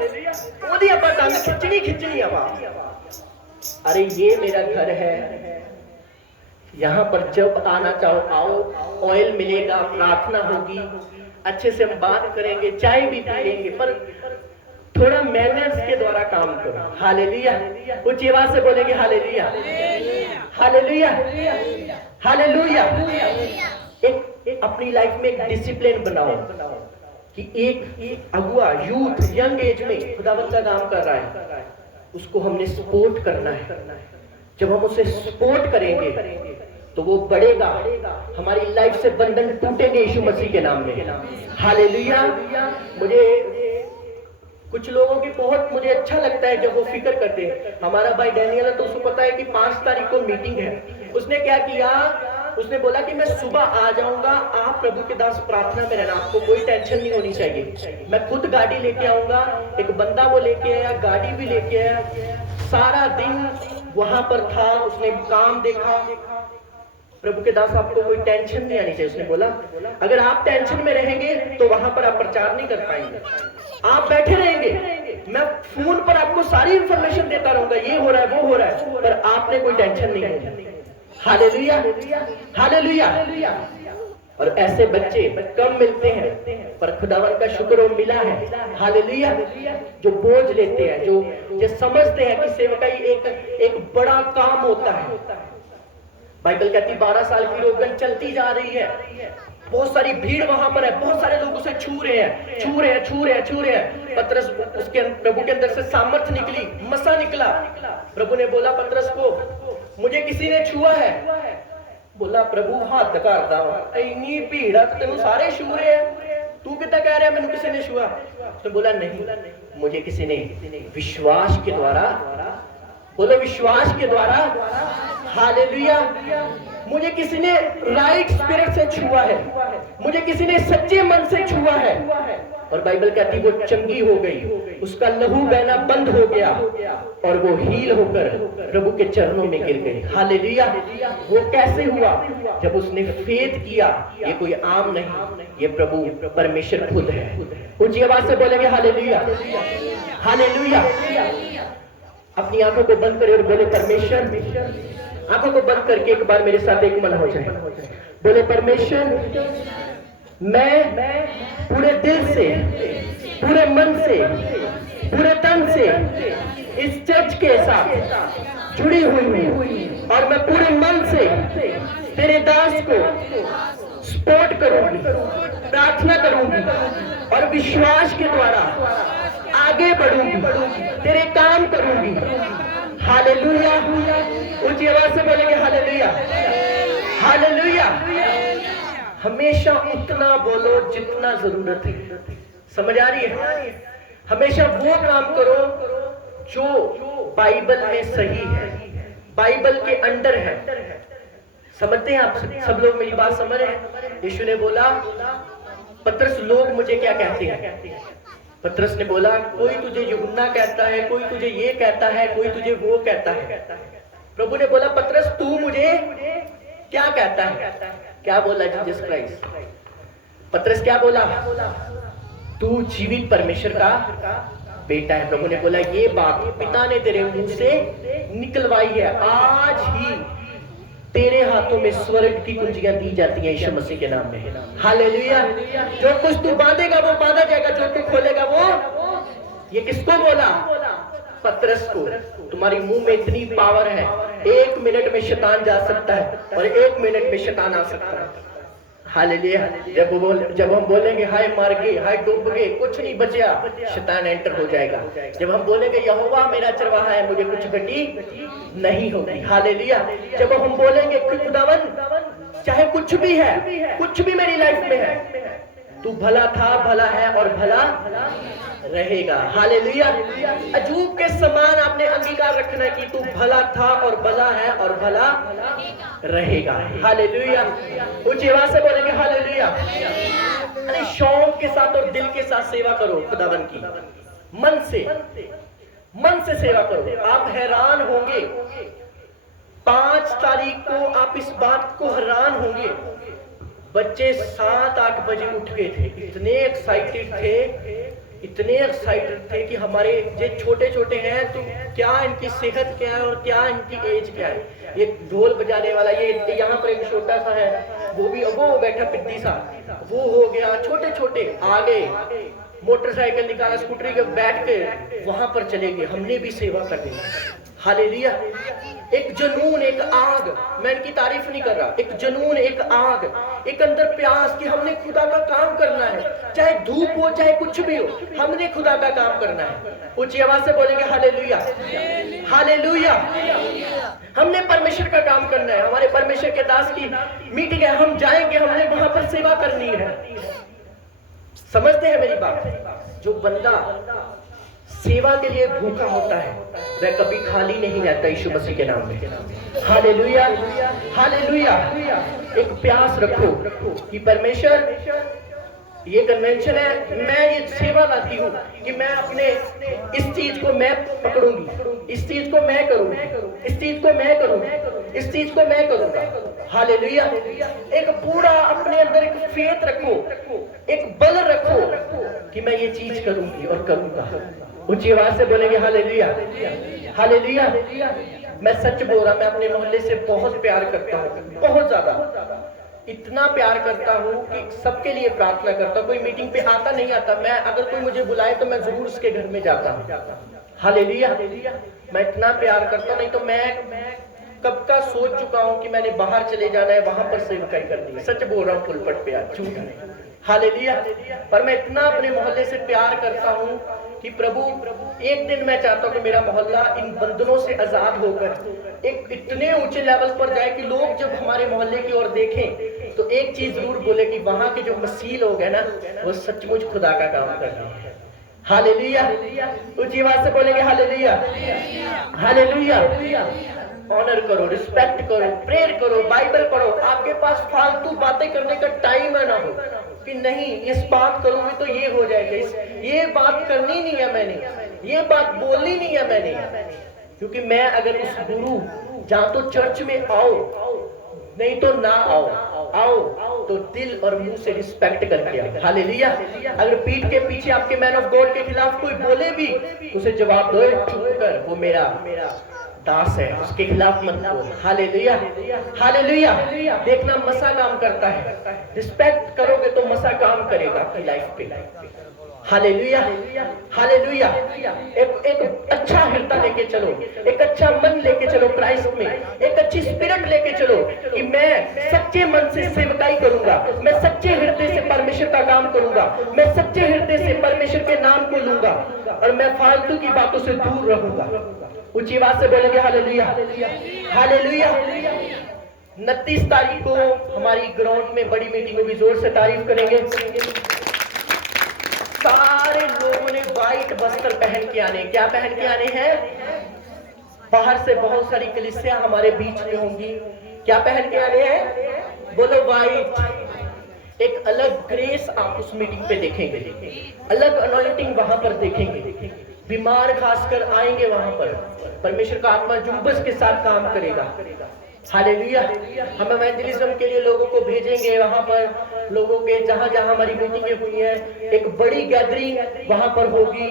ओदी आप तंग खिंचनी आप। अरे ये मेरा घर है, यहाँ पर जब आना चाहो आओ, ऑयल मिलेगा, प्रार्थना होगी, अच्छे से हम बात करेंगे, चाय भी पी लेंगे, पर थोड़ा मैनर्स के द्वारा काम करो। हालेलुया। कुछ ये बात से बोलेंगे हालेलुया, हालेलुया, हालेलुया। एक अपनी लाइफ में एक डिसिप्लिन बनाओ कि एक अगुआ यूथ यंग एज में खुदावंद का काम कर रहा है, उसको हमने सपोर्ट करना है। जब हम उसे सपोर्ट करेंगे तो वो बढ़ेगा, हमारी लाइफ से बंधन टूटेंगे यीशु मसीह के नाम में। हालेलुया। मुझे कुछ लोगों की बहुत मुझे अच्छा लगता है जब वो फिक्र करते हैं। हमारा भाई डैनियल है तो उसको पता है कि 5 तारीख को मीटिंग है। उसने क्या किया, उसने बोला कि मैं सुबह आ जाऊंगा, आप प्रभु के दास प्रार्थना में रहना, आपको कोई टेंशन नहीं होनी चाहिए। मैं खुद गाड़ी लेके आऊंगा, एक बंदा वो लेके आया, गाड़ी भी लेके आया, सारा दिन वहां पर था, उसने काम देखा। प्रभु के दास आपको कोई टेंशन नहीं आनी चाहिए। उसने बोला अगर आप टेंशन में रहेंगे तो वहां पर आप प्रचार नहीं कर पाएंगे, आप बैठे रहेंगे, मैं फोन पर आपको सारी इंफॉर्मेशन देता रहूंगा, ये हो रहा है वो हो रहा है, पर आपने कोई टेंशन नहीं होगी। Hallelujah, hallelujah. और ऐसे बच्चे कम मिलते हैं, पर खुदावन का शुक्र हो मिला है। हालेलुया। जो बोझ लेते हैं, जो समझते हैं कि सेवकाई एक बड़ा काम होता है। बाइबल कहती 12 साल की रोगन चलती जा रही है, बहुत सारी भीड़ वहां पर है, बहुत सारे लोग उसे छू रहे हैं। पतरस उसके प्रभु के अंदर से सामर्थ निकली, मसा निकला। प्रभु ने बोला पतरस को, मुझे किसी ने छुआ है। बोला प्रभु हाथ करदा इन्नी भीड़ है तेन सारे छू रहे हैं, तू कितना कह रहा है मैंने किसी ने छुआ? उसने बोला नहीं, मुझे किसी ने विश्वास के द्वारा, बोलो विश्वास के द्वारा, हालेलुया, मुझे किसी ने राइट स्पिरिट से छुआ है, मुझे किसी ने सच्चे मन से छुआ है। और बाइबल कहती वो चंगी हो गई, उसका लहू बहना बंद हो गया और वो हील होकर प्रभु के चरणों में गिर गई। हालेलुया। वो कैसे हुआ? जब उसने फेथ किया। ये कोई आम नहीं, ये प्रभु परमेश्वर खुद है। ऊंची आवाज से बोलेंगे हालेलुया, हालेलुया। अपनी आंखों को बंद करें और बोले परमेश्वर। आंखों को बंद करके एक बार मेरे साथ एक मन हो जाए। बोले परमेश्वर, मैं पूरे दिल से, पूरे मन से, पूरे तन से इस चर्च के साथ जुड़ी हुई हूं और मैं पूरे मन से तेरे दास को सपोर्ट करूंगी, प्रार्थना करूंगी और विश्वास के द्वारा आगे बढ़ूंगी, तेरे काम करूंगी। हालेलुया। ऊंची आवाज से बोलेंगे हालेलुया, हालेलुया। हमेशा उतना बोलो जितना जरूरत है। समझ आ रही है? हमेशा वो काम करो जो बाइबल में सही है, बाइबल के अंडर है। समझते हैं आप सब लोग मेरी बात समझ रहे हैं? यीशु ने बोला पतरस, लोग मुझे क्या कहते हैं? पतरस ने बोला कोई तुझे यूहन्ना कहता है, कोई तुझे ये कहता है, कोई तुझे वो कहता है। प्रभु ने बोला पतरस तू मुझे क्या कहता है? क्या बोला जीसस क्राइस्ट? पतरस क्या बोला? तू जीवित परमेश्वर का बेटा है। प्रभु ने बोला ये बात पिता ने तेरे मुंह से निकलवाई है, आज ही तेरे हाथों में स्वर्ग की कुंजियां दी जाती हैं यीशु मसीह के नाम में। हालेलुया। जो कुछ तू बांधेगा वो बांधा जाएगा, जो तू खोलेगा वो। ये किसको बोला? पतरस को। तुम्हारी मुंह में इतनी पावर है, 1 मिनट में शैतान जा सकता है और 1 मिनट में शैतान आ सकता है। हालेलुया। जब हम बोलेंगे हाय मार गए, हाय डूब गए, कुछ नहीं बचा, शैतान एंटर हो जाएगा। जब हम बोलेंगे यहोवा मेरा चरवाहा है, मुझे कुछ घटी नहीं होगी। हालेलुया। जब हम बोलेंगे खुदावन चाहे कुछ भी है, कुछ भी मेरी लाइफ में है, तू भला था, भला है और भला रहेगा। हालेलुया। अजूब के समान आपने अंगीकार रखना कि तू भला था और भला है और भला रहेगा। हालेलुया। ऊंची आवाज से बोलेंगे हालेलुया। अरे शौक के साथ और दिल के साथ सेवा करो खुदावन की, मन से सेवा करो। आप हैरान होंगे, 5 तारीख को आप इस बात को हैरान होंगे, बच्चे 7-8 बजे उठ गए थे, इतने एक्साइटेड थे कि हमारे ये छोटे छोटे हैं तो क्या इनकी सेहत क्या है और क्या इनकी एज क्या है। ये ढोल बजाने वाला, ये यहाँ पर एक छोटा सा है, वो बैठा पिद्दी सा, वो हो गया, छोटे छोटे आ गए, मोटरसाइकिल निकाला, स्कूटरी के बैठ के वहां पर चले गए। हमने भी सेवा कर दी। हालेलुया। एक जुनून, एक आग, मैं इनकी तारीफ नहीं कर रहा, एक जुनून, एक आग, एक अंदर प्यास कि हमने खुदा का काम करना है, चाहे धूप हो चाहे कुछ भी हो, हमने खुदा का काम करना है। ऊंची आवाज से बोलेंगे हालेलुया, हालेलुया। हमने परमेश्वर का काम करना है। हमारे परमेश्वर के दास की मीटिंग है, हम जाएंगे, हमने वहां पर सेवा करनी है। समझते हैं मेरी बात? जो बंदा सेवा के लिए भूखा होता है वह कभी खाली नहीं रहता यीशु मसीह के नाम में। Hallelujah, hallelujah. एक प्यास रखो कि परमेश्वर ये कन्वेंशन है, मैं ये सेवा लाती हूँ कि मैं अपने इस चीज को मैं पकड़ूंगी, इस चीज को मैं करूंगी, इस चीज को मैं करूंगी, इस चीज को मैं करूंगा। हालेलुया। एक पूरा अपने अंदर एक फेथ रखो, एक बल रखो कि मैं ये चीज करूंगी और करूंगा। ऊंची आवाज से बोलेंगे हालेलुया, हालेलुया। मैं सच बोल रहा, मैं अपने मोहल्ले से बहुत प्यार करता हूँ, बहुत ज्यादा, इतना प्यार करता हूँ कि सबके लिए प्रार्थना करता हूँ। कोई मीटिंग पे आता नहीं आता, मैं अगर कोई मुझे बुलाए तो मैं जरूर उसके घर में जाता हूँ। हालेलुया। मैं इतना प्यार करता हूँ, नहीं तो मैं कब का सोच चुका हूं कि मैंने बाहर चले जाना है, वहां पर सेवकाई करनी है। सच बोल रहा हूं, पुलपट पे आज झूठ नहीं। हालेलुया। पर मैं इतना अपने मोहल्ले से प्यार करता हूं कि प्रभु एक दिन मैं चाहता हूं कि मेरा मोहल्ला इन बंधनों से आजाद होकर एक इतने ऊंचे लेवल पर जाए कि लोग जब हमारे मोहल्ले की ओर देखें तो एक चीज जरूर बोले कि वहां के जो मसीह लोग हैं ना, वो सचमुच खुदा का काम कर रहे हैं। हालेलुया। ऊंची आवाज से बोलेंगे हालेलुया, हालेलुया। ऑनर करो, रिस्पेक्ट करो, प्रेयर करो, बाइबल पढ़ो। आपके पास फालतू बातें करने का टाइम है ना हो कि नहीं इस बात करूंगी तो ये हो जाएगा, ये बात करनी नहीं है मैंने, ये बात बोलनी नहीं है मैंने। क्योंकि मैं अगर उस गुरु जहां तो चर्च में आओ, नहीं तो ना आओ, आओ तो दिल और मुंह से रिस्पेक्ट करके आओ। हालेलुया। अगर पीठ के पीछे आपके मैन ऑफ गॉड के खिलाफ कोई बोले भी, उसे जवाब दो, चुप कर, वो मेरा दास है, उसके खिलाफ मत बोल। Hallelujah, hallelujah. देखना मसा काम करता है, रिस्पेक्ट करोगे तो मसा काम करेगा आपकी लाइफ पे। Hallelujah, hallelujah. एक अच्छा हृदय लेके चलो, एक अच्छा मन लेके चलो क्राइस्ट में, एक अच्छी स्पिरिट लेके चलो कि मैं सच्चे मन से सेवकाई करूंगा, मैं सच्चे हृदय से परमेश्वर का काम करूंगा, मैं सच्चे हृदय से परमेश्वर के नाम को लूंगा और मैं फालतू की बातों से दूर रहूंगा। ऊंची आवाज से बोलेंगे हालेलुया, हालेलुया। 29 तारीख को हमारी ग्राउंड में बड़ी मीटिंग होगी, जोर से तारीफ करेंगे। सारे लोगों ने व्हाइट वस्त्र पहन के आने। क्या पहन के आने हैं? बाहर से बहुत सारी कलीसिया हमारे बीच में होंगी। क्या पहन के आने हैं? बोलो व्हाइट। एक अलग ग्रेस आप उस मीटिंग पे देखेंगे, अलग अनॉइंटिंग वहां पर देखेंगे। बीमार खासकर आएंगे वहां पर, परमेश्वर का आत्मा जुम्बस के साथ काम करेगा। हालेलुया। हम इवेंजलिज्म के लिए लोगों को भेजेंगे वहां पर, लोगों के जहां जहां हमारी मीटिंगें हुई है, एक बड़ी गैदरिंग वहां पर होगी।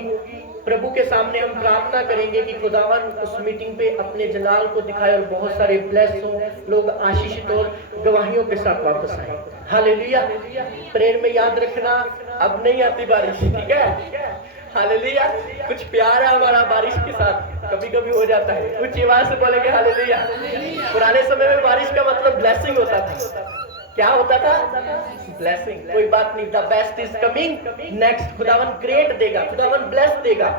प्रभु के सामने हम प्रार्थना करेंगे कि खुदावन उस मीटिंग पे अपने जलाल को दिखाए और बहुत सारे ब्लेस हो, लोग आशीषित और गवाहियों के साथ वापस आए। हालेलुया। प्रेयर में याद रखना, अब नहीं आती बारिश, ठीक है? हालेलुया। कुछ प्यार है हमारा बारिश के साथ, कभी कभी हो जाता है। कुछ आवाज से बोलेंगे हालेलुया। पुराने समय में बारिश का मतलब ब्लेसिंग होता था। क्या होता था? ब्लेसिंग। कोई बात नहीं, the best is coming next. खुदावन ग्रेट देगा, खुदावन ब्लेस देगा,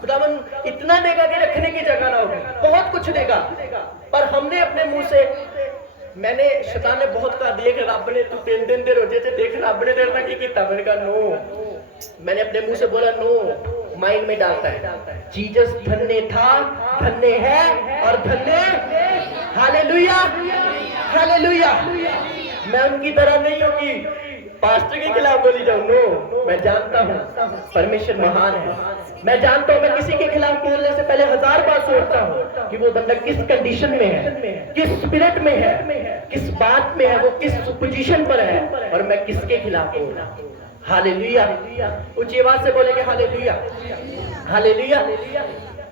खुदावन इतना देगा कि रखने की जगह ना होगी, बहुत कुछ देगा। पर हमने अपने मुंह से, मैंने शैतान ने बहुत कहा, देख रब ने तू 3 दिन दे रोजे थे, देख रब ने तेरे नाल की कीता। मैंने कहा नो, मैंने अपने मुंह से बोला नो, माइंड में डालता है। जीसस धन्य था, धन्य है और धन्य। Hallelujah, hallelujah. मैं उनकी तरह नहीं होगी पास्टर के खिलाफ बोली जाऊं, नो। मैं जानता हूं परमेश्वर महान है। मैं जानता हूं मैं किसी के खिलाफ बोलने से पहले 1000 बार सोचता हूं कि वो बंदा किस कंडीशन में है, किस स्पिरिट में है, किस बात में है, वो किस पोजीशन पर है और मैं किसके खिलाफ बोल रहा हूं। हालेलुया। ऊंची आवाज से बोलेंगे हालेलुया, हालेलुया।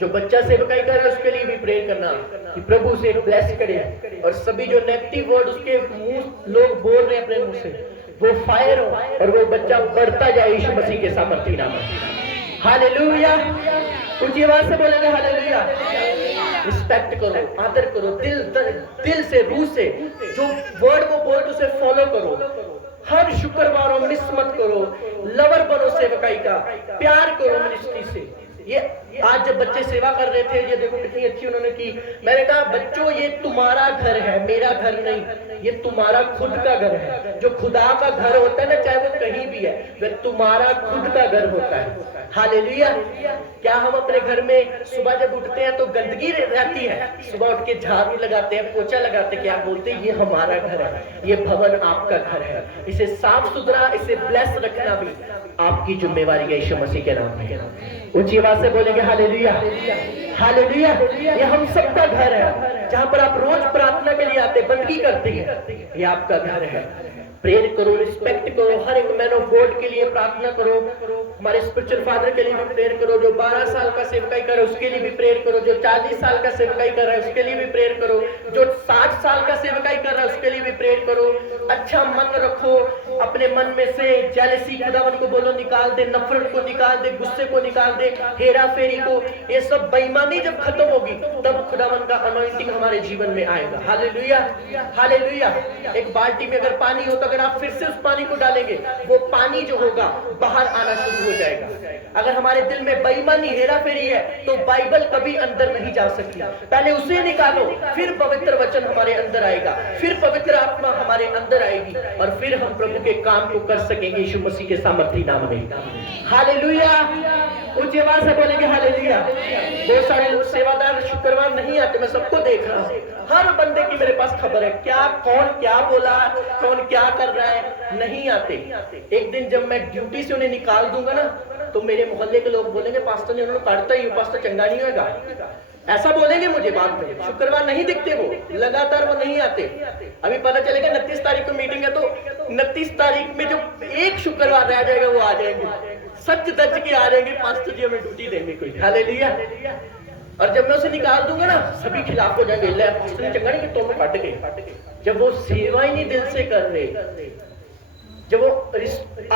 जो बच्चा सेवकाई कर रहा है उसके लिए भी प्रेयर करना कि प्रभु उसे ब्लेस करे और सभी जो नेगेटिव वर्ड उसके मुंह लोग बोल रहे हैं अपने मुंह से, वो फायर हो और वो बच्चा बढ़ता जाए यीशु मसीह के सामर्थ्य नाम में। हालेलुया। ऊंची आवाज से बोलेंगे हालेलुया। रिस्पेक्ट करो, आदर करो, दिल से, रूह से जो वर्ड वो बोल उसे फॉलो करो। हर शुक्रवार मिस मत करो, लवर बनो सेवकाई का, प्यार करो मिनिस्ट्री से। ये आज जब बच्चे सेवा कर रहे थे, ये देखो कितनी अच्छी उन्होंने की। मैंने कहा बच्चों ये तुम्हारा घर है, मेरा घर नहीं, ये तुम्हारा खुद का घर है। जो खुदा का घर होता है ना, चाहे वो कहीं भी है, वह तुम्हारा खुद का घर होता है। हालेलुया। क्या हम अपने घर में सुबह जब उठते हैं तो गंदगी रहती है, सुबह उठ के झाड़ू लगाते हैं, पोछा लगाते हैं, क्या बोलते हैं? ये हमारा घर है, ये भवन आपका घर है, इसे साफ सुथरा, इसे ब्लेस रखना भी आपकी जिम्मेवारी है यीशु मसीह के नाम में। ऊंची आवाज से बोलेंगे हालेलुया, हालेलुया। ये हम सबका घर है, जहां पर आप रोज प्रार्थना के लिए आते, बंदगी करते हैं, ये आपका घर है। प्रेयर करो, रिस्पेक्ट करो, हर एक मैन ऑफ गॉड के लिए प्रार्थना करो, हमारे स्पिरिचुअल फादर के लिए भी प्रेयर करो, जो 12 साल का सेवकाई कर रहा है उसके लिए भी प्रेयर करो, जो 40 साल का सेवकाई कर रहा है उसके लिए भी प्रेयर करो, जो 60 साल का सेवकाई कर रहा है उसके लिए भी प्रेयर करो, अच्छा मन रखो, अपने मन में से जेलसी खुदावन को बोलो निकाल दे, नफरत को निकाल दे, गुस्से को निकाल दे, हेरा फेरी को, ये सब बेईमानी जब खत्म होगी तब खुदावन का अनॉइंटिंग हमारे जीवन में आएगा। Hallelujah, hallelujah. एक बाल्टी में अगर पानी हो तो अगर आप फिर से उस पानी को डालेंगे, वो पानी जो होगा बाहर आना शुरू हो जाएगा। अगर हमारे दिल में बेईमानी, हेरा फेरी है तो बाइबल कभी अंदर नहीं जा सकती। पहले उसे निकालो, फिर पवित्र वचन हमारे अंदर आएगा, फिर पवित्र आत्मा हमारे अंदर आएगी और फिर हम प्रभु के काम को कर सकेंगे यीशु मसीह के सामर्थी नाम में। हालेलुया, ऊंची आवाज से बोलेंगे हालेलुया। बहुत सारे लोग सेवादार शुक्रवार नहीं आते, मैं सबको देख रहा हूं, हर बंदे की मेरे पास खबर है, क्या कौन क्या बोला, कौन क्या कर रहा है, नहीं आते। एक दिन जब मैं ड्यूटी से उन्हें निकाल दूंगा ना तो मेरे मोहल्ले के लोग बोलेंगे पास्टर ने उन्होंने काटता ही, पास्टर चंगा नहीं होगा, ऐसा बोलेंगे मुझे बाद में। शुक्रवार नहीं दिखते, वो लगातार वो नहीं आते। अभी पता चलेगा 29 तारीख को मीटिंग है तो 29 तारीख में जो एक शुक्रवार रह जाएगा वो आ जाएंगे, सच दच के आ जाएंगे, पास्टर जी हमें ड्यूटी देंगे कोई। हालेलुया। और जब मैं उसे निकाल दूंगा ना सभी खिलाफ हो जाएंगे, ले पास्टर ने चंगा नहीं कि तुम काट गए। जब वो सेवा ही नहीं दिल से कर रहे, जब वो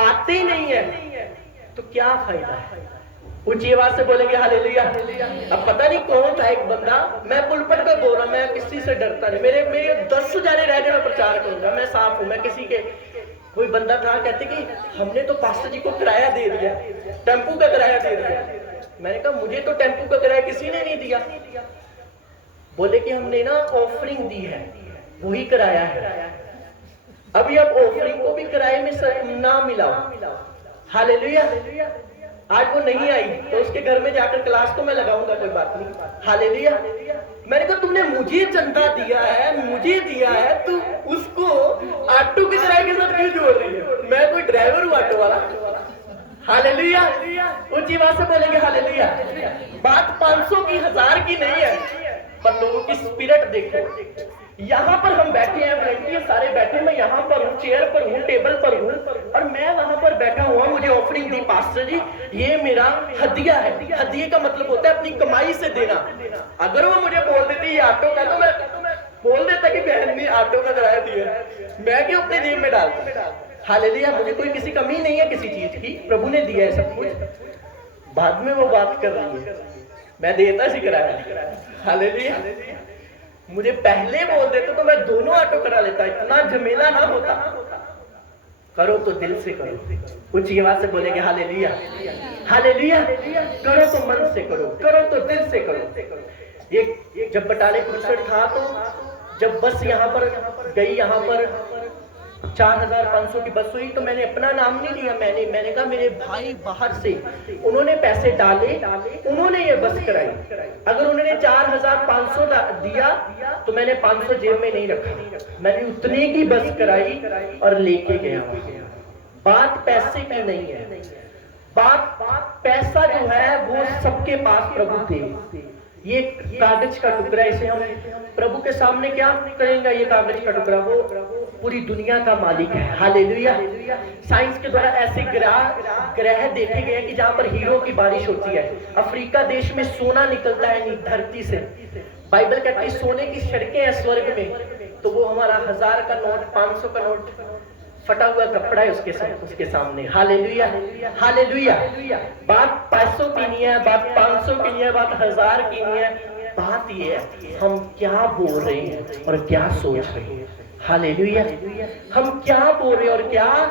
आते ही नहीं है तो क्या फायदा है। ऊंची आवाज से बोलेंगे हालेलुया। अब पता नहीं कौन था एक बंदा, मैं पुलपट पे बोल रहा, मैं किसी से डरता नहीं, मेरे 10 जाने रह जाए मैं प्रचार करूंगा, मैं साफ हूं, मैं किसी के। कोई बंदा था कहते कि हमने तो पास्टर जी को किराया दे दिया, टेम्पू का किराया दे दिया। मैंने कहा मुझे तो टेम्पू का किराया किसी ने नहीं दिया। बोले कि हमने ना ऑफरिंग दी है, वही किराया है। अभी अब ऑफरिंग को भी किराए में ना मिला। हालेलुया। आज वो नहीं आई तो उसके घर में जाकर क्लास तो मैं लगाऊंगा, कोई बात नहीं। हालेलुया। मैंने कहा तुमने मुझे चंदा दिया है, मुझे दिया है, तू उसको ऑटो के किराए के साथ क्यों जोड़ रही है? मैं कोई ड्राइवर हूँ ऑटो वाला। हालेलुया। ऊंची आवाज से बोलेंगे हालेलुया। बात 500 की, 1000 की नहीं है, पर लोगों की स्पिरिट देखो। यहाँ पर हम बैठे हैं, वॉलंटियर सारे बैठे, मैं यहाँ पर हूँ, चेयर पर हूँ, टेबल पर हूँ, और मैं वहां पर बैठा हुआ, मुझे ऑफरिंग दी पास्टर जी, ये मेरा हदिया है। हदिये का मतलब होता है अपनी कमाई से देना। अगर वो मुझे बोल देती ये ऑटो का, तो मैं बोल देता कि बहन ने ऑटो का किराया दिया, मैं क्यों अपने जेब में डालता। हालेलुया। मुझे कोई किसी कमी नहीं है किसी चीज की, प्रभु ने दिया है सब कुछ। बाद में वो बात कर रही है, मैं देता सी किराया। हालेलुया। मुझे पहले बोल देते तो मैं दोनों ऑटो करा लेता, इतना झमेला ना होता। करो तो दिल से करो। ऊंची आवाज से बोलेंगे हालेलुया, हालेलुया। करो तो मन से करो, करो तो दिल से करो। ये जब बटाले कुरसठ था तो जब बस यहाँ पर गई, यहाँ पर 4500 की बस हुई तो मैंने अपना नाम नहीं लिया, मैंने कहा मेरे भाई बाहर से उन्होंने पैसे डाले, उन्होंने ये बस कराई। अगर उन्होंने 4500 दिया तो मैंने 500 जेब में नहीं रखा, मैंने उतने की बस कराई और लेके गया। बात पैसे की नहीं है, बात पैसा जो है वो सबके पास प्रभु दे। ये कागज का टुकड़ा, इसे हम प्रभु के सामने क्या करेंगे? ये कागज का टुकड़ा वो पूरी दुनिया का मालिक है। हालेलुया। साइंस के द्वारा ऐसे ग्रह देखे गए कि जहां पर हीरो की बारिश होती है। अफ्रीका देश में सोना निकलता है धरती से। बाइबल कहती है सोने की सड़कें हैं स्वर्ग में, तो वो हमारा 1000 का नोट, 500 का नोट फटा हुआ कपड़ा है उसके सामने। Hallelujah, hallelujah. बात 500 की नहीं है, बात 500 की नहीं है, बात 1000 की नहीं है। बात ये है हम क्या बोल रहे हैं और क्या सोच रहे हैं। हालेलुया। हम क्या बोल रहे हैं और क्या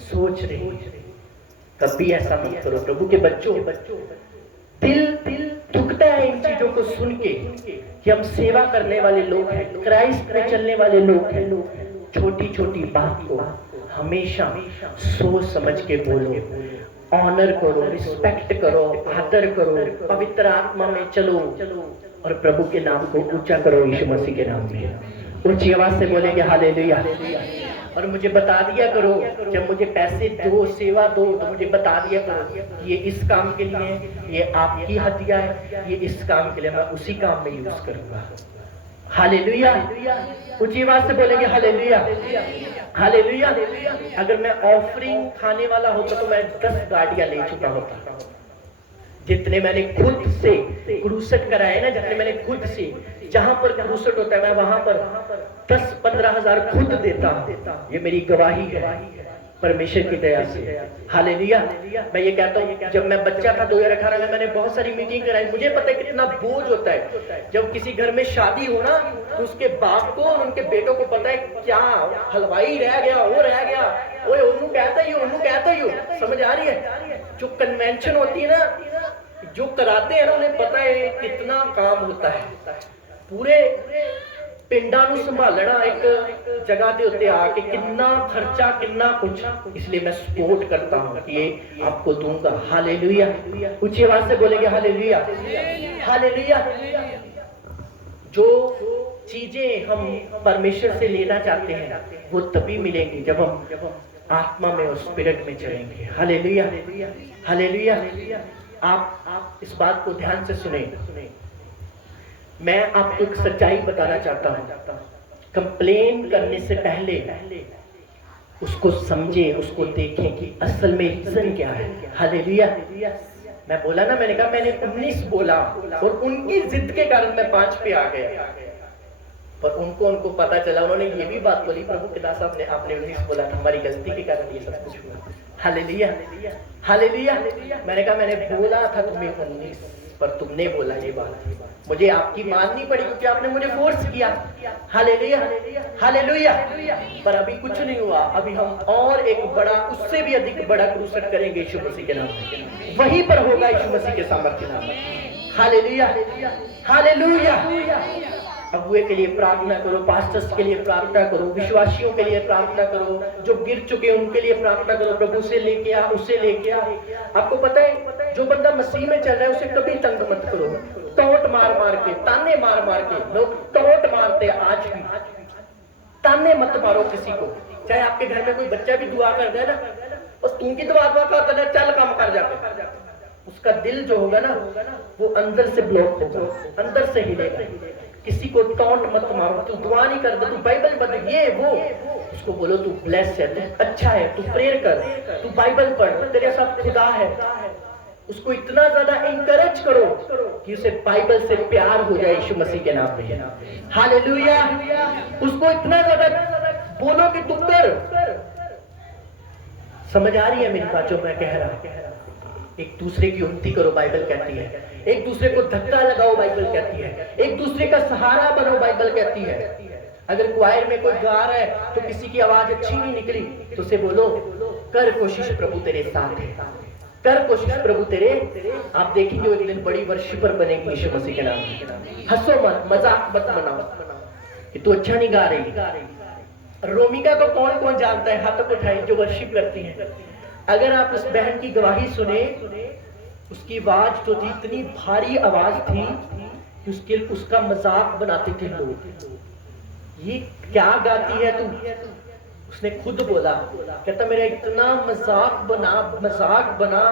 सोच रहे हैं। कभी ऐसा मत करो प्रभु के बच्चों। दिल दुखता है इन चीजों को सुन के कि हम सेवा करने वाले लोग हैं, क्राइस्ट में चलने वाले लोग हैं। छोटी छोटी बात को हमेशा सोच समझ के बोलो, ऑनर करो, रिस्पेक्ट करो, आदर करो, पवित्र आत्मा में चलो और प्रभु के नाम को ऊंचा करो यीशु मसीह के नाम में। ऊंची आवाज से बोलेंगे हालेलुया। और मुझे बता दिया करो, जब मुझे पैसे दो, सेवा दो, तो मुझे बता दिया करो ये इस काम के लिए, ये आपकी हदिया है, ये इस काम के लिए, मैं उसी काम में यूज करूंगा। हालेलुया। ऊंची आवाज से बोलेंगे हालेलुया, हालेलुया। अगर मैं ऑफरिंग खाने वाला होता तो मैं 10 गाड़ियां ले चुका होता, जितने मैंने खुद से क्रूसेट कराए ना, जितने मैंने खुद से, जहां पर क्रूसेट होता है मैं वहां पर 10-15 हजार खुद देता हूं। ये मेरी गवाही है परमेश्वर की दया से। हालेलुया। मैं ये कहता हूँ, जब मैं बच्चा था 2018 में, मैंने बहुत सारी मीटिंग कराई। मुझे पता है कितना बोझ होता है जब किसी घर में शादी हो ना, तो उसके बाप को और उनके बेटों को पता है क्या हलवाई रह गया, वो रह गया, ओए उन्होंने कहता ही, उन्होंने कहता ही। समझ आ रही है? जो कन्वेंशन होती है ना, जो कराते हैं ना, उन्हें पता है कितना काम होता है। पूरे पिंडा नूं संभालना एक जगह के उत्ते आके कितना खर्चा, कितना कुछ। इसलिए मैं सपोर्ट करता हूं कि ये आपको दूंगा। हालेलुया। ऊंची आवाज से बोलेंगे हालेलुया, हालेलुया। जो चीजें हम परमेश्वर से लेना चाहते हैं वो तभी मिलेंगी जब हम आत्मा में और स्पिरिट में चलेंगे। Hallelujah, hallelujah. आप इस बात को ध्यान से सुने। मैं आपको एक सच्चाई बताना चाहता हूं। कंप्लेन करने से पहले उसको समझे, उसको देखें कि असल में रीजन क्या है। हालेलुया। मैं बोला ना, मैंने कहा मैंने 19 बोला और उनकी जिद के कारण मैं 5 पे आ गया। पर उनको पता चला, उन्होंने ये भी बात बोली, प्रभु के दास आपने 19 बोला था, हमारी गलती के कारण ये सब कुछ हुआ। Hallelujah, hallelujah. मैंने कहा मैंने बोला था तुम्हें 19, पर तुमने बोला ये बात, मुझे आपकी माननी पड़ी क्योंकि आपने मुझे फोर्स किया। Hallelujah, hallelujah. पर अभी कुछ नहीं हुआ। अभी हम और एक बड़ा, उससे भी अधिक बड़ा क्रूसेड करेंगे यीशु मसीह के नाम में। वहीं पर होगा यीशु मसीह के सामर्थ्य के नाम में। Hallelujah, hallelujah. अगुए के लिए प्रार्थना करो, पास्टर्स के लिए प्रार्थना करो, विश्वासियों के लिए प्रार्थना करो, जो गिर चुके हैं उनके लिए प्रार्थना करो। प्रभु से लेके आ, उसे लेके आ। आपको पता है जो बंदा मसीह में चल रहा है उसे कभी तंग मत करो। टोंट मार मार के, ताने मार मार के, लोग टोंट मारते हैं आज भी। ताने मत मारो किसी को। चाहे आपके घर में कोई बच्चा भी दुआ कर दे ना, और तू की दुआ कर दे, चल काम कर जाते, उसका दिल जो होगा ना वो अंदर से ब्लॉक होगा, अंदर से हिलेगा। किसी को टॉन्ट मत मारो। तू दुआ नहीं कर दे, तू बाइबल पढ़, ये वो, उसको बोलो तू ब्लेस है, तू अच्छा है, तू प्रेयर कर, तू बाइबल पढ़, तेरे साथ खुदा है। उसको इतना ज्यादा इंकरेज करो कि उसे बाइबल से प्यार हो जाए यीशु मसीह के नाम में। हालेलुया। उसको इतना ज्यादा बोलो कि तू कर। समझ आ रही है मेरी बात जो मैं कह रहा? एक दूसरे की उन्नति करो, बाइबल कहती है। एक दूसरे को धक्का लगाओ, बाइबल कहती है। एक दूसरे का सहारा बनो, बाइबल कहती है। अगर क्वायर में कोई गा रहा है तो किसी की आवाज अच्छी नहीं निकली तो उसे बोलो कर कोशिश, प्रभु तेरे साथ है, कर कोशिश प्रभु तेरे। आप देखेंगे एक दिन बड़ी वर्शिपर बनेगी यीशु मसीह के नाम में। हंसो मत, मजाक मत बनाओ कि तू अच्छा नहीं गा रही। रोमिका को कौन कौन जानता है? हाथ उठाई जो वर्शिप करती है। अगर आप उस बहन की गवाही सुने, उसकी आवाज जो थी इतनी भारी आवाज थी कि उसका मजाक बनाते थे लोग। ये क्या गाती है तू? उसने खुद बोला, कहता मेरा इतना मजाक बना,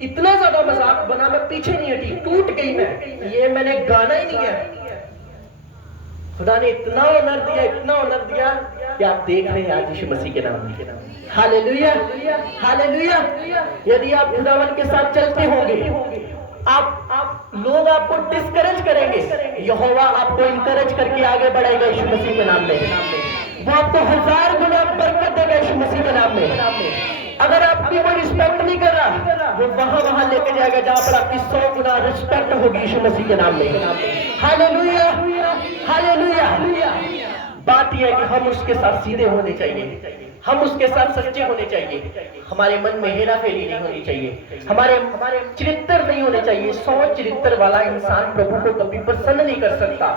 इतना ज्यादा मजाक बना, मैं पीछे नहीं हटी, टूट गई मैं, ये मैंने गाना ही नहीं है। खुदा ने इतना ऑनर दिया, इतना ऑनर दिया कि आप देख रहे हैं आज यीशु मसीह के नाम में। Hallelujah, hallelujah. यदि आप खुदावन के साथ चलते होंगे, आप लोग आपको डिस्करेज करेंगे, यहोवा आपको इंकरेज करके आगे बढ़ेगा यीशु मसीह के नाम में। वो आपको 1000 गुना बरकत देगा यीशु मसीह के नाम में। अगर आपकी कोई रिस्पेक्ट नहीं कर रहा, वो वहां लेके जाएगा जहां पर आपकी 100 गुना रिस्पेक्ट होगी यीशु मसीह के नाम में। Hallelujah, hallelujah. बात यह है कि हम उसके साथ सीधे होने चाहिए, हम उसके साथ सच्चे होने चाहिए। हमारे मन में हेरा फेरी नहीं होनी चाहिए, हमारे चरित्र नहीं होने चाहिए। 100 चरित्र वाला इंसान प्रभु को कभी प्रसन्न नहीं कर सकता।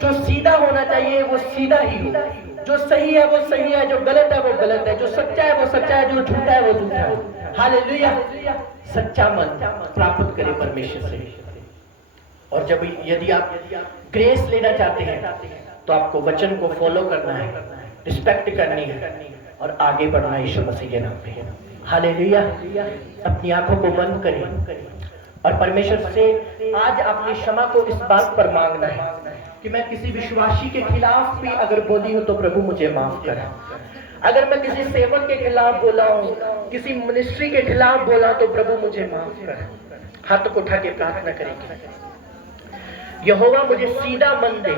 जो सीधा होना चाहिए वो सीधा ही हो, जो सही है वो सही है, जो गलत है वो गलत है, जो सच्चा है वो सच्चा है, जो झूठा है वो झूठा है। हालेलुया। सच्चा मन प्राप्त करें परमेश्वर से। और जब यदि आप ग्रेस लेना चाहते हैं तो आपको वचन को फॉलो करना है, रिस्पेक्ट करनी है और आगे बढ़ना है यीशु मसीह के नाम पे। हालेलुया। अपनी आंखों को बंद करें और परमेश्वर से आज अपनी क्षमा को इस बात पर मांगना है कि मैं किसी विश्वासी के खिलाफ भी अगर बोली हूं तो प्रभु मुझे माफ कर। अगर मैं किसी सेवक के खिलाफ बोला हूं, किसी मिनिस्ट्री के खिलाफ बोला तो प्रभु मुझे माफ कर। हाथों को उठा के प्रार्थना करेंगे। यहोवा मुझे सीधा मन दे।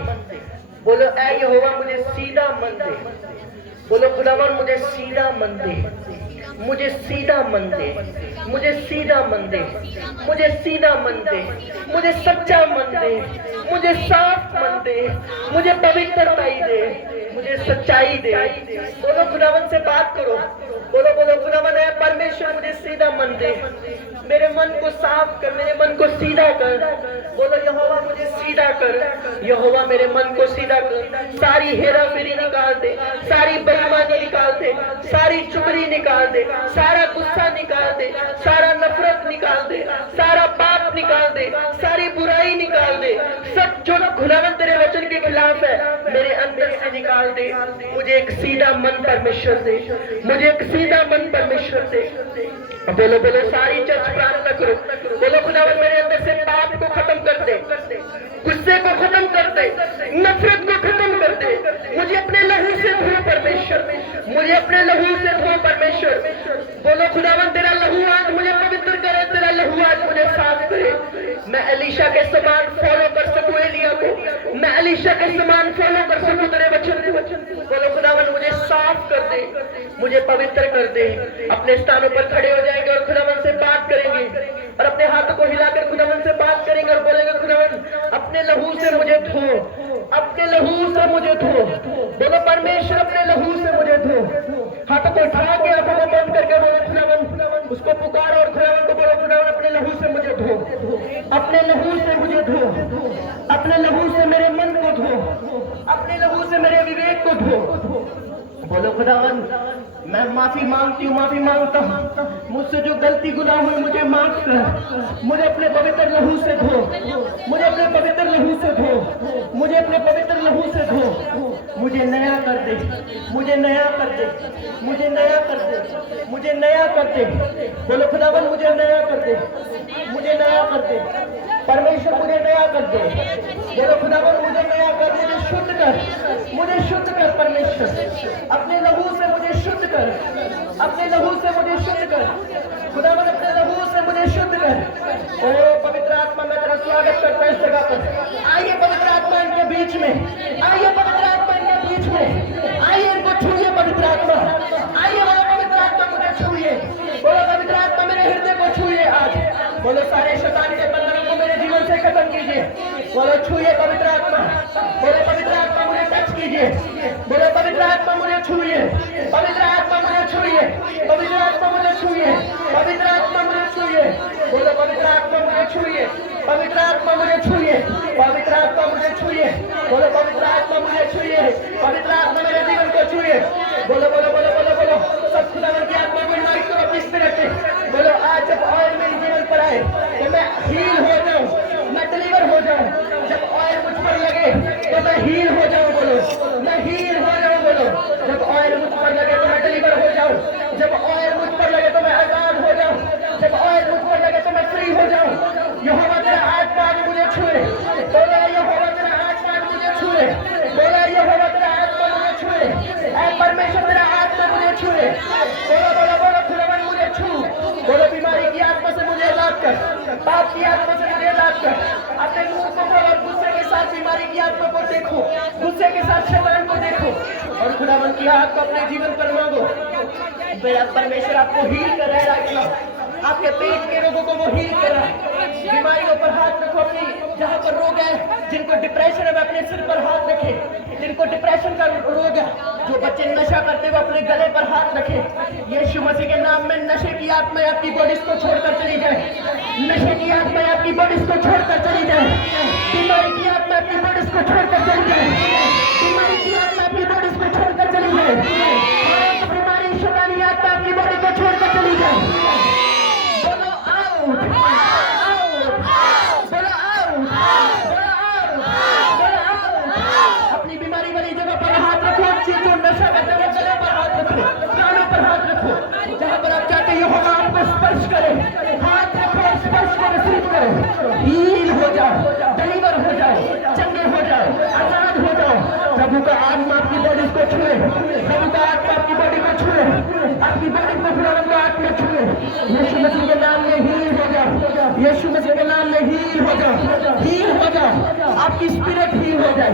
बोलो ऐ यहोवा मुझे सीधा मन दे। बोलो खुदावन मुझे सीधा मन दे, मुझे सीधा मन दे, मुझे सीधा मन दे, मुझे सीधा मन दे, मुझे सच्चा मन दे, मुझे साफ मन दे, मुझे पवित्रता दे, मुझे सच्चाई दे। बोलो खुदावन से बात करो। बोलो बोलो खुदावन है परमेश्वर मुझे सीधा मन दे, मेरे मन को साफ कर, मेरे मन को सीधा कर। बोलो यहोवा मुझे सीधा कर, यहोवा मेरे मन को सीधा कर। सारी हेरा फेरी निकाल दे, सारी बेईमानी निकाल दे, सारी चुगली निकाल दे, सारा गुस्सा निकाल दे, सारा नफरत निकाल दे, सारा पाप निकाल दे, सारी बुराई निकाल दे। सब जो खुदावन तेरे वचन के खिलाफ है मेरे अंदर से निकाल दे। मुझे एक सीधा मन परमेश्वर दे, मुझे एक सीधा मन परमेश्वर दे। बोलो बोलो सारी चर्च प्रार्थना करो। बोलो खुदावन मेरे अंदर से पाप को खत्म कर दे, गुस्से को खत्म कर दे, नफरत को खत्म कर दे। मुझे अपने लहू से धो परमेश्वर, मुझे अपने लहू से धो परमेश्वर। बोलो खुदावन तेरा लहू आज मुझे पवित्र करे, तेरा लहू आज मुझे साफ करे। मैं एलीशा के समान फॉलो कर सकूं एलिया को, मैं एलीशा के समान फॉलो कर सकूं तेरे वचन को। बोलो खुदावन मुझे साफ कर दे, मुझे पवित्र कर दे। अपने स्थानों पर खड़े हो जाएंगे और खुदावन से बात करेंगे और अपने हाथों को हिलाकर खुदावन से बात करेंगे और बोलेंगे खुदावन अपने लहू से मुझे धो, अपने लहू से मुझे धो। बोलो परमेश्वर अपने लहू से मुझे धो। हाथों को उठा के आंखों को बंद करके बोलो खुदावन, उसको पुकार और खुदावन को बोलो खुदावन अपने लहू से मुझे धो, अपने लहू से मुझे धो, अपने लहू से मेरे मन को धो, अपने लहू से मेरे विवेक को धो। बोलो खुदावन मैं माफी मांगती हूँ, माफी मांगता हूँ, मुझसे जो गलती गुनाह हुई मुझे माफ कर। मुझे अपने पवित्र लहू से धो, मुझे अपने पवित्र लहू से धो, मुझे अपने पवित्र लहू से धो। मुझे नया कर दे, मुझे नया कर दे, मुझे नया कर दे, मुझे नया कर दे। बोलो खुदावन मुझे नया कर दे, मुझे नया कर दे परमेश्वर, मुझे नया कर दे। बोलो खुदावन मुझे नया कर, मुझे शुद्ध कर, मुझे शुद्ध कर परमेश्वर। अपने लहू से मुझे शुद्ध कर, अपने लहू से मुझे शुद्ध कर खुदावन, अपने लहू से मुझे शुद्ध कर। ओ पवित्र आत्मा मैं तेरा स्वागत करता हूं इस जगह पर। आइए पवित्र आत्मा इनके बीच में, आइए पवित्र आत्मा इनके बीच में, आइए इनको छूइए पवित्र आत्मा, आइए बोलो पवित्र आत्मा मुझे छूइए। बोलो पवित्र आत्मा मेरे हृदय को छूइए आज। बोलो सारे शैतान के बंधनों को मेरे जीवन से खत्म कीजिए। बोलो छूइए पवित्र आत्मा, बोलो पवित्र आत्मा मुझे टच कीजिए। बोलो पवित्र आत्मा मुझे छूइए, पवित्र आत्मा मुझे छूइए, पवित्र आत्मा मुझे छूइए, पवित्र आत्मा मुझे छूइए। बोलो पवित्र आत्मा मुझे छूइए, पवित्र आत्मा मुझे छूइए, पवित्र आत्मा मुझे छूइए। बोलो पवित्र आत्मा मुझे छूइए, पवित्र आत्मा मेरे जीवन को छूइए। बोलो बोलो बोलो बोलो बोलो सब खुदावन की आत्मा को इनवाइट करो अपनी स्पिरिट में। बोलो आज जब ऑयल मेरे जीवन पर आए तो मैं हील हो जाऊं, मैं डिलीवर हो जाऊं। जब ऑयल मुझ पर लगे तो मैं हील हो जाऊं। बोलो मैं हील हो जाऊं। बोलो जब ऑयल मुझ पर लगे तो मैं डिलीवर हो जाऊं। जब ऑयल मुझ पर लगे तो मैं आजाद हो जाऊं। जब ऑयल मुझ पर लगे तो मैं फ्री हो जाऊं। यहोवा तेरा आत्मा आज मुझे छुए। बोलो यहोवा तेरा आत्मा आज मुझे छुए। बोलो यहोवा तेरा आत्मा मुझे छुए। ऐ परमेश्वर तेरा आत्मा मुझे छुए। बोलो बोलो बोलो खुदावन मुझे छू। बोलो बीमारी की आत्मा से मुझे इलाज कर, पाप की आत्मा से मुझे इलाज कर। अपने मुंह को खोलो और गुस्से के साथ बीमारी की आत्मा को देखो, गुस्से के साथ शैतान को देखो और खुदावन की आग को अपने जीवन पर मांगो। मेरा परमेश्वर आपको हील कर रहा है। आपके पेट के रोगों को वो हील कर रहा है। बीमारियों पर हाथ रखो अपनी, जहाँ पर रोग है, जिनको डिप्रेशन है अपने सिर पर हाथ रखे। जिनको डिप्रेशन का रोग है, जो बच्चे नशा करते हुए अपने गले पर हाथ रखे। यीशु मसीह के नाम में नशे की आत्मा आपकी बॉडी को छोड़कर चली जाए, नशे की आत्मा आपकी बॉडी को छोड़कर चली जाए, बीमारी की आत्मा आपकी बॉडी को छोड़कर चली जाए, बीमारी की आत्मा आपकी बॉडी को छोड़कर चली जाए, बीमारी शैतानी आत्मा आपकी बॉडी को छोड़कर चली जाए। बोलो आउट, आउट, बोलो आउट, बोलो आउट, बोलो आउट। अपनी बीमारी वाली जगह पर हाथ रखो। जो नशा करते हुए गले पर हाथ रखो, कानों पर हाथ रखो, जहाँ पर आप चाहते हो यहोवा आपको स्पर्श करे। हाथ रखो और स्पर्श को रिसीव करो। हील हो जाओ, डिलीवर हो जाओ, चंगे हो जाओ, आजाद हो जाओ। प्रभु का आत्मा आपकी बॉडी को छुए, प्रभु का आत्मा आपकी बॉडी को छुए, आपकी बॉडी को खुदावन का आत्मा छुए। यीशु मसीह के नाम में हील हो जाओ, यीशु मसीह के नाम में हील हो जाओ, हील हो जाओ, आपकी स्पिरिट हील हो जाए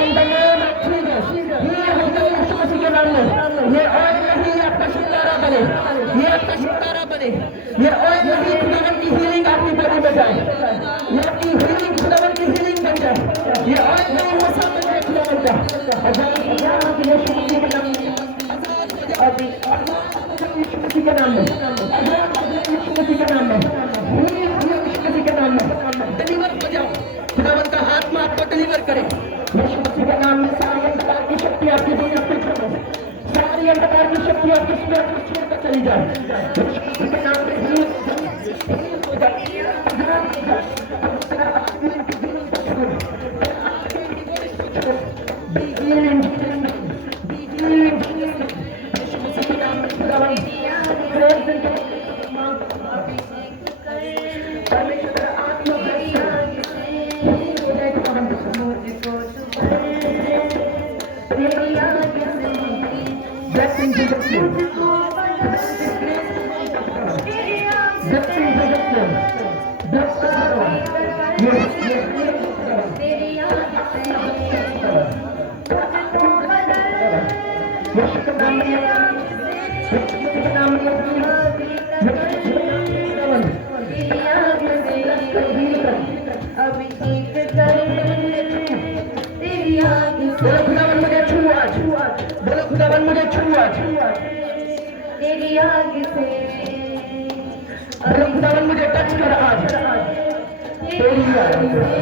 in the name of Jesus. Heal हो जाए यीशु मसीह के नाम में। ये ऑयल नहीं आपका छुटकारा बने, ये आपका छुटकारा बने। ये ऑयल नहीं खुदावन की हीलिंग आपकी बॉडी में जाए, ये आपकी हीलिंग खुदावन की हीलिंग बन जाए। ये ऑयल नहीं मसा बन जाए खुदावन का। आजाद यीशु मसीह के नाम में, अभी यीशु मसीह के नाम में, यीशु मसीह के नाम में, यीशु मसीह के नाम में डिलीवर हो जाओ। खुदावन का आत्मा आपको डिलीवर करे यीशु मसीह के नाम में। सारी अंधकार की शक्ति आपकी दुनिया पे छोड़ो, सारी अंधकार की शक्ति आपके स्पिरिट को छोड़कर चली जाए यीशु मसीह के नाम में। हो जाए खुदावन मुझे छू आज, बोलो खुदावन मुझे छू आज तेरी आग से, बोलो खुदावन मुझे टच कर आज तेरी आग से,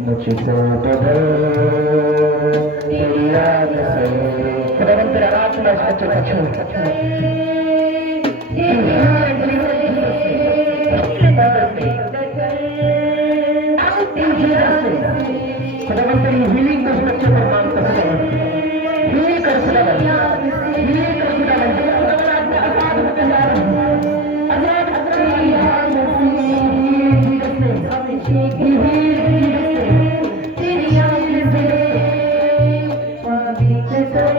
मुझको बदल तेरी आग से। खुदावन तेरा आत्मा इसको छू खुदावन तेरी हीलिंग को बच्चे पर मांगता है। हील कर खुदावन, हील कर खुदावन। खुदावन आज मैं आजाद होकर जा रहा हूँ, आजाद होकर तेरी आग से, पवित्र कर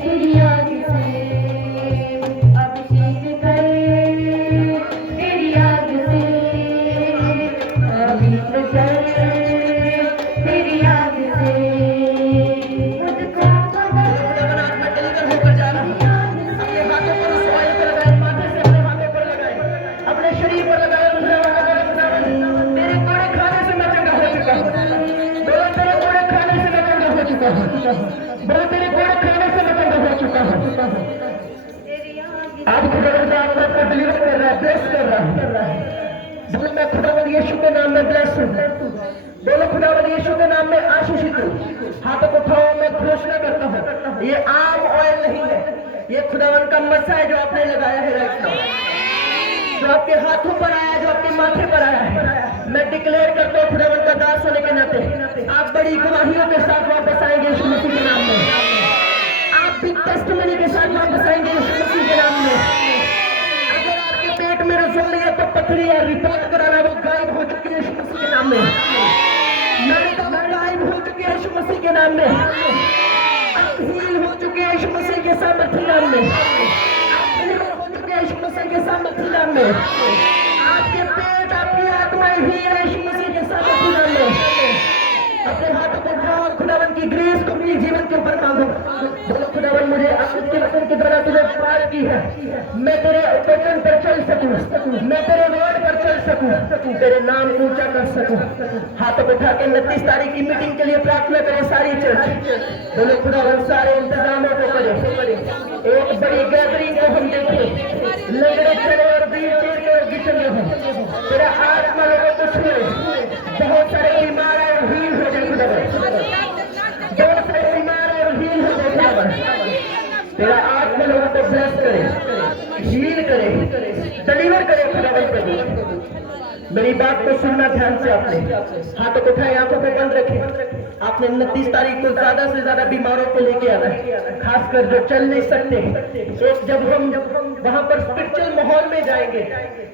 तेरी आग से, अभिषेक कर तेरी आग से, पवित्र कर तेरी आग से मुझको डिलीवर होकर जा रहा हूं। अपने हाथों पर उस ऑयल पर लगाए, माथे से अपने हाथों पर लगाए, अपने शरीर पर लगाए। तेरे कोड़े खाने से मैं चंगा हो चुका हूँ, बोलो तेरे कोड़े खाने से मैं चंगा हो चुका हूँ, बोलो तेरे कोड़े खाने से मैं चंगा हो चुका हूँ। आज खुदावन का आत्मा आपको डिलीवर कर रहा है, ब्लेस कर रहा है। बोलो मैं खुदावन यीशु के नाम में ब्लेस हूँ, बोलो खुदावन यीशु के नाम में आशीषित हूँ। हाथों को उठाओ, मैं घोषणा करता हूँ ये आम ऑयल नहीं है, ये खुदावन का मसा है जो आपने लगाया है राइट नाउ, जो आपके हाथों पर आया है, जो आपके माथे पर आया है। मैं डिक्लेयर करता हूँ खुदावन का दास होने के नाते आप बड़ी गवाहियों के साथ वापस आएंगे यीशु मसीह के नाम में। आप बिग टेस्टिमनी के साथ वापस आएंगे यीशु मसीह के नाम में। अगर आपके पेट में रसोली है तो पथरी है, रिपोर्ट कराना वो गायब हो चुकी है यीशु मसीह के नाम में। गायब हो चुके हैं यीशु मसीह के नाम में। आप हील हो चुके हैं यीशु मसीह के सामर्थ्य नाम में। आप हील हो चुके हैं यीशु मसीह के सामर्थ्य नाम में। आपके पेट, आपकी आत्माएं हील है यीशु मसीह के सामर्थ्य नाम में। अपने हाथों को उठाओ और खुदावन की ग्रेस को अपने जीवन के ऊपर मांगो। बोलो खुदावन मुझे अमृत के वचन के द्वारा तुझे पार की है, मैं तेरे वचन पर चल सकूं, मैं तेरे वर्ड पर चल सकूं, तेरे नाम ऊंचा कर सकूं। हाथों को उठा के 29 तारीख की मीटिंग के लिए प्रार्थना करें सारी चर्च। बोलो खुदावन सारे इंतजामों को करें, एक बड़ी गैदरिंग को हम देखें, लंगड़े चले और व्हील चेयर के और गिटने हों। तेरा आत्मा लोगों को छुए, बहुत सारे बीमार है और हील हो जाए खुदावन, बहुत सारे बीमार है और हील हो जाए खुदावन। तेरा आत्मा लोगों को ब्लेस करे, हील करे, डिलीवर करे खुदावन प्रभु। मेरी बात को सुनना ध्यान से, आपने हाथों को उठाए, आंखों को बंद रखें। आपने 29 तारीख को ज्यादा से ज्यादा बीमारों को लेके आना है, खासकर जो चल नहीं सकते। एक जब हम वहां पर स्पिरिचुअल माहौल में जाएंगे,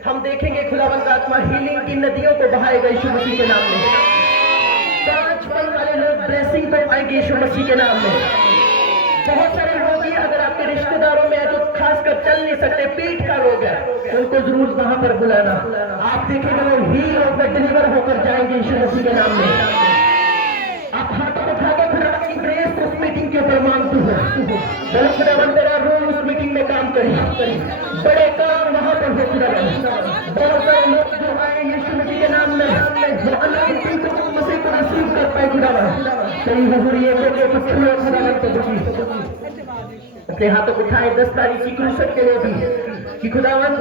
हम देखेंगे खुदावन का आत्मा हीलिंग की नदियों को बहाएगा यीशु मसीह के नाम में। 5 पल वाले लोग ब्लेसिंग को पाएंगे यीशु मसीह के नाम में। बहुत सारे रोगी अगर आपके रिश्तेदारों में है जो खासकर चल नहीं सकते, पीठ का रोग है, उनको जरूर वहां पर बुलाना। आप देखेंगे वो ही लोग में डिलीवर होकर जाएंगे यीशु मसीह के नाम में। आप हाथों को उठा के खुदावन की ग्रेस उस मीटिंग के ऊपर मांगते हो, खुदावन तेरा रूल उस मीटिंग में काम करे, बड़े काम वहां पर हो खुदावन। बहुत सारे लोग जो आए यीशु मसीह के नाम में वो अनॉइंटिंग को मसीह को रिसीव कर पाए खुदावन। सही हुजूर ये खुदावन को दुखी अपने हाथों को उठाए 10 तारीख की क्रूसद के लिए भी कि खुदावन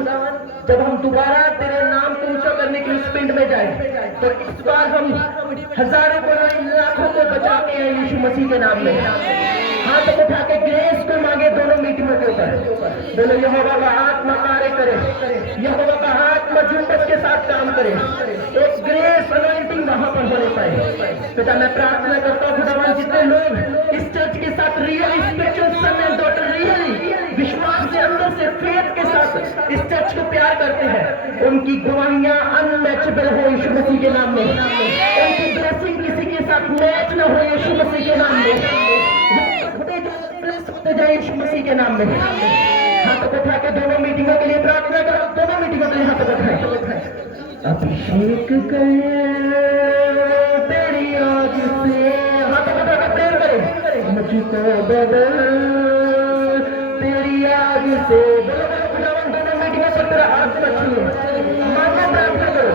जब हम दोबारा तेरे नाम को ऊंचा करने के लिए उस पिंड में जाए तो इस बार हम हजारों को लाखों को बचा के हैं यीशु मसीह के नाम में। हाथ उठा के ग्रेस को मांगे दोनों मीटिंगों के ऊपर। बोलो यहोवा का आत्मा कार्य करे, यहोवा का आत्मा जुम्मत के साथ काम करे, एक ग्रेस अनॉइंटिंग वहां पर होने पाए। पिता मैं प्रार्थना करता हूँ खुदावन जितने लोग इस चर्च के साथ really spiritual son and daughter really विश्वास से अंदर से फेथ के साथ इस चर्च को प्यार करते हैं, उनकी गवाहियां अनमैचेबल हो यीशु मसीह के नाम में। उनकी ब्लेसिंग किसी के साथ मैच न हो यीशु मसीह के नाम में। जाए यीशु मसीह के नाम में। हाथ उठा के दोनों मीटिंगों के लिए प्रार्थना करो, दोनों मीटिंगों के लिए हाथ उठाए। अभिषेक कर तेरी आग से, हाथ उठा के प्रेयर करें, मुझको बदल तेरी आग से। दोनों मीटिंगों पर तेरा हाथ रखिए, मांगो प्रार्थना करो।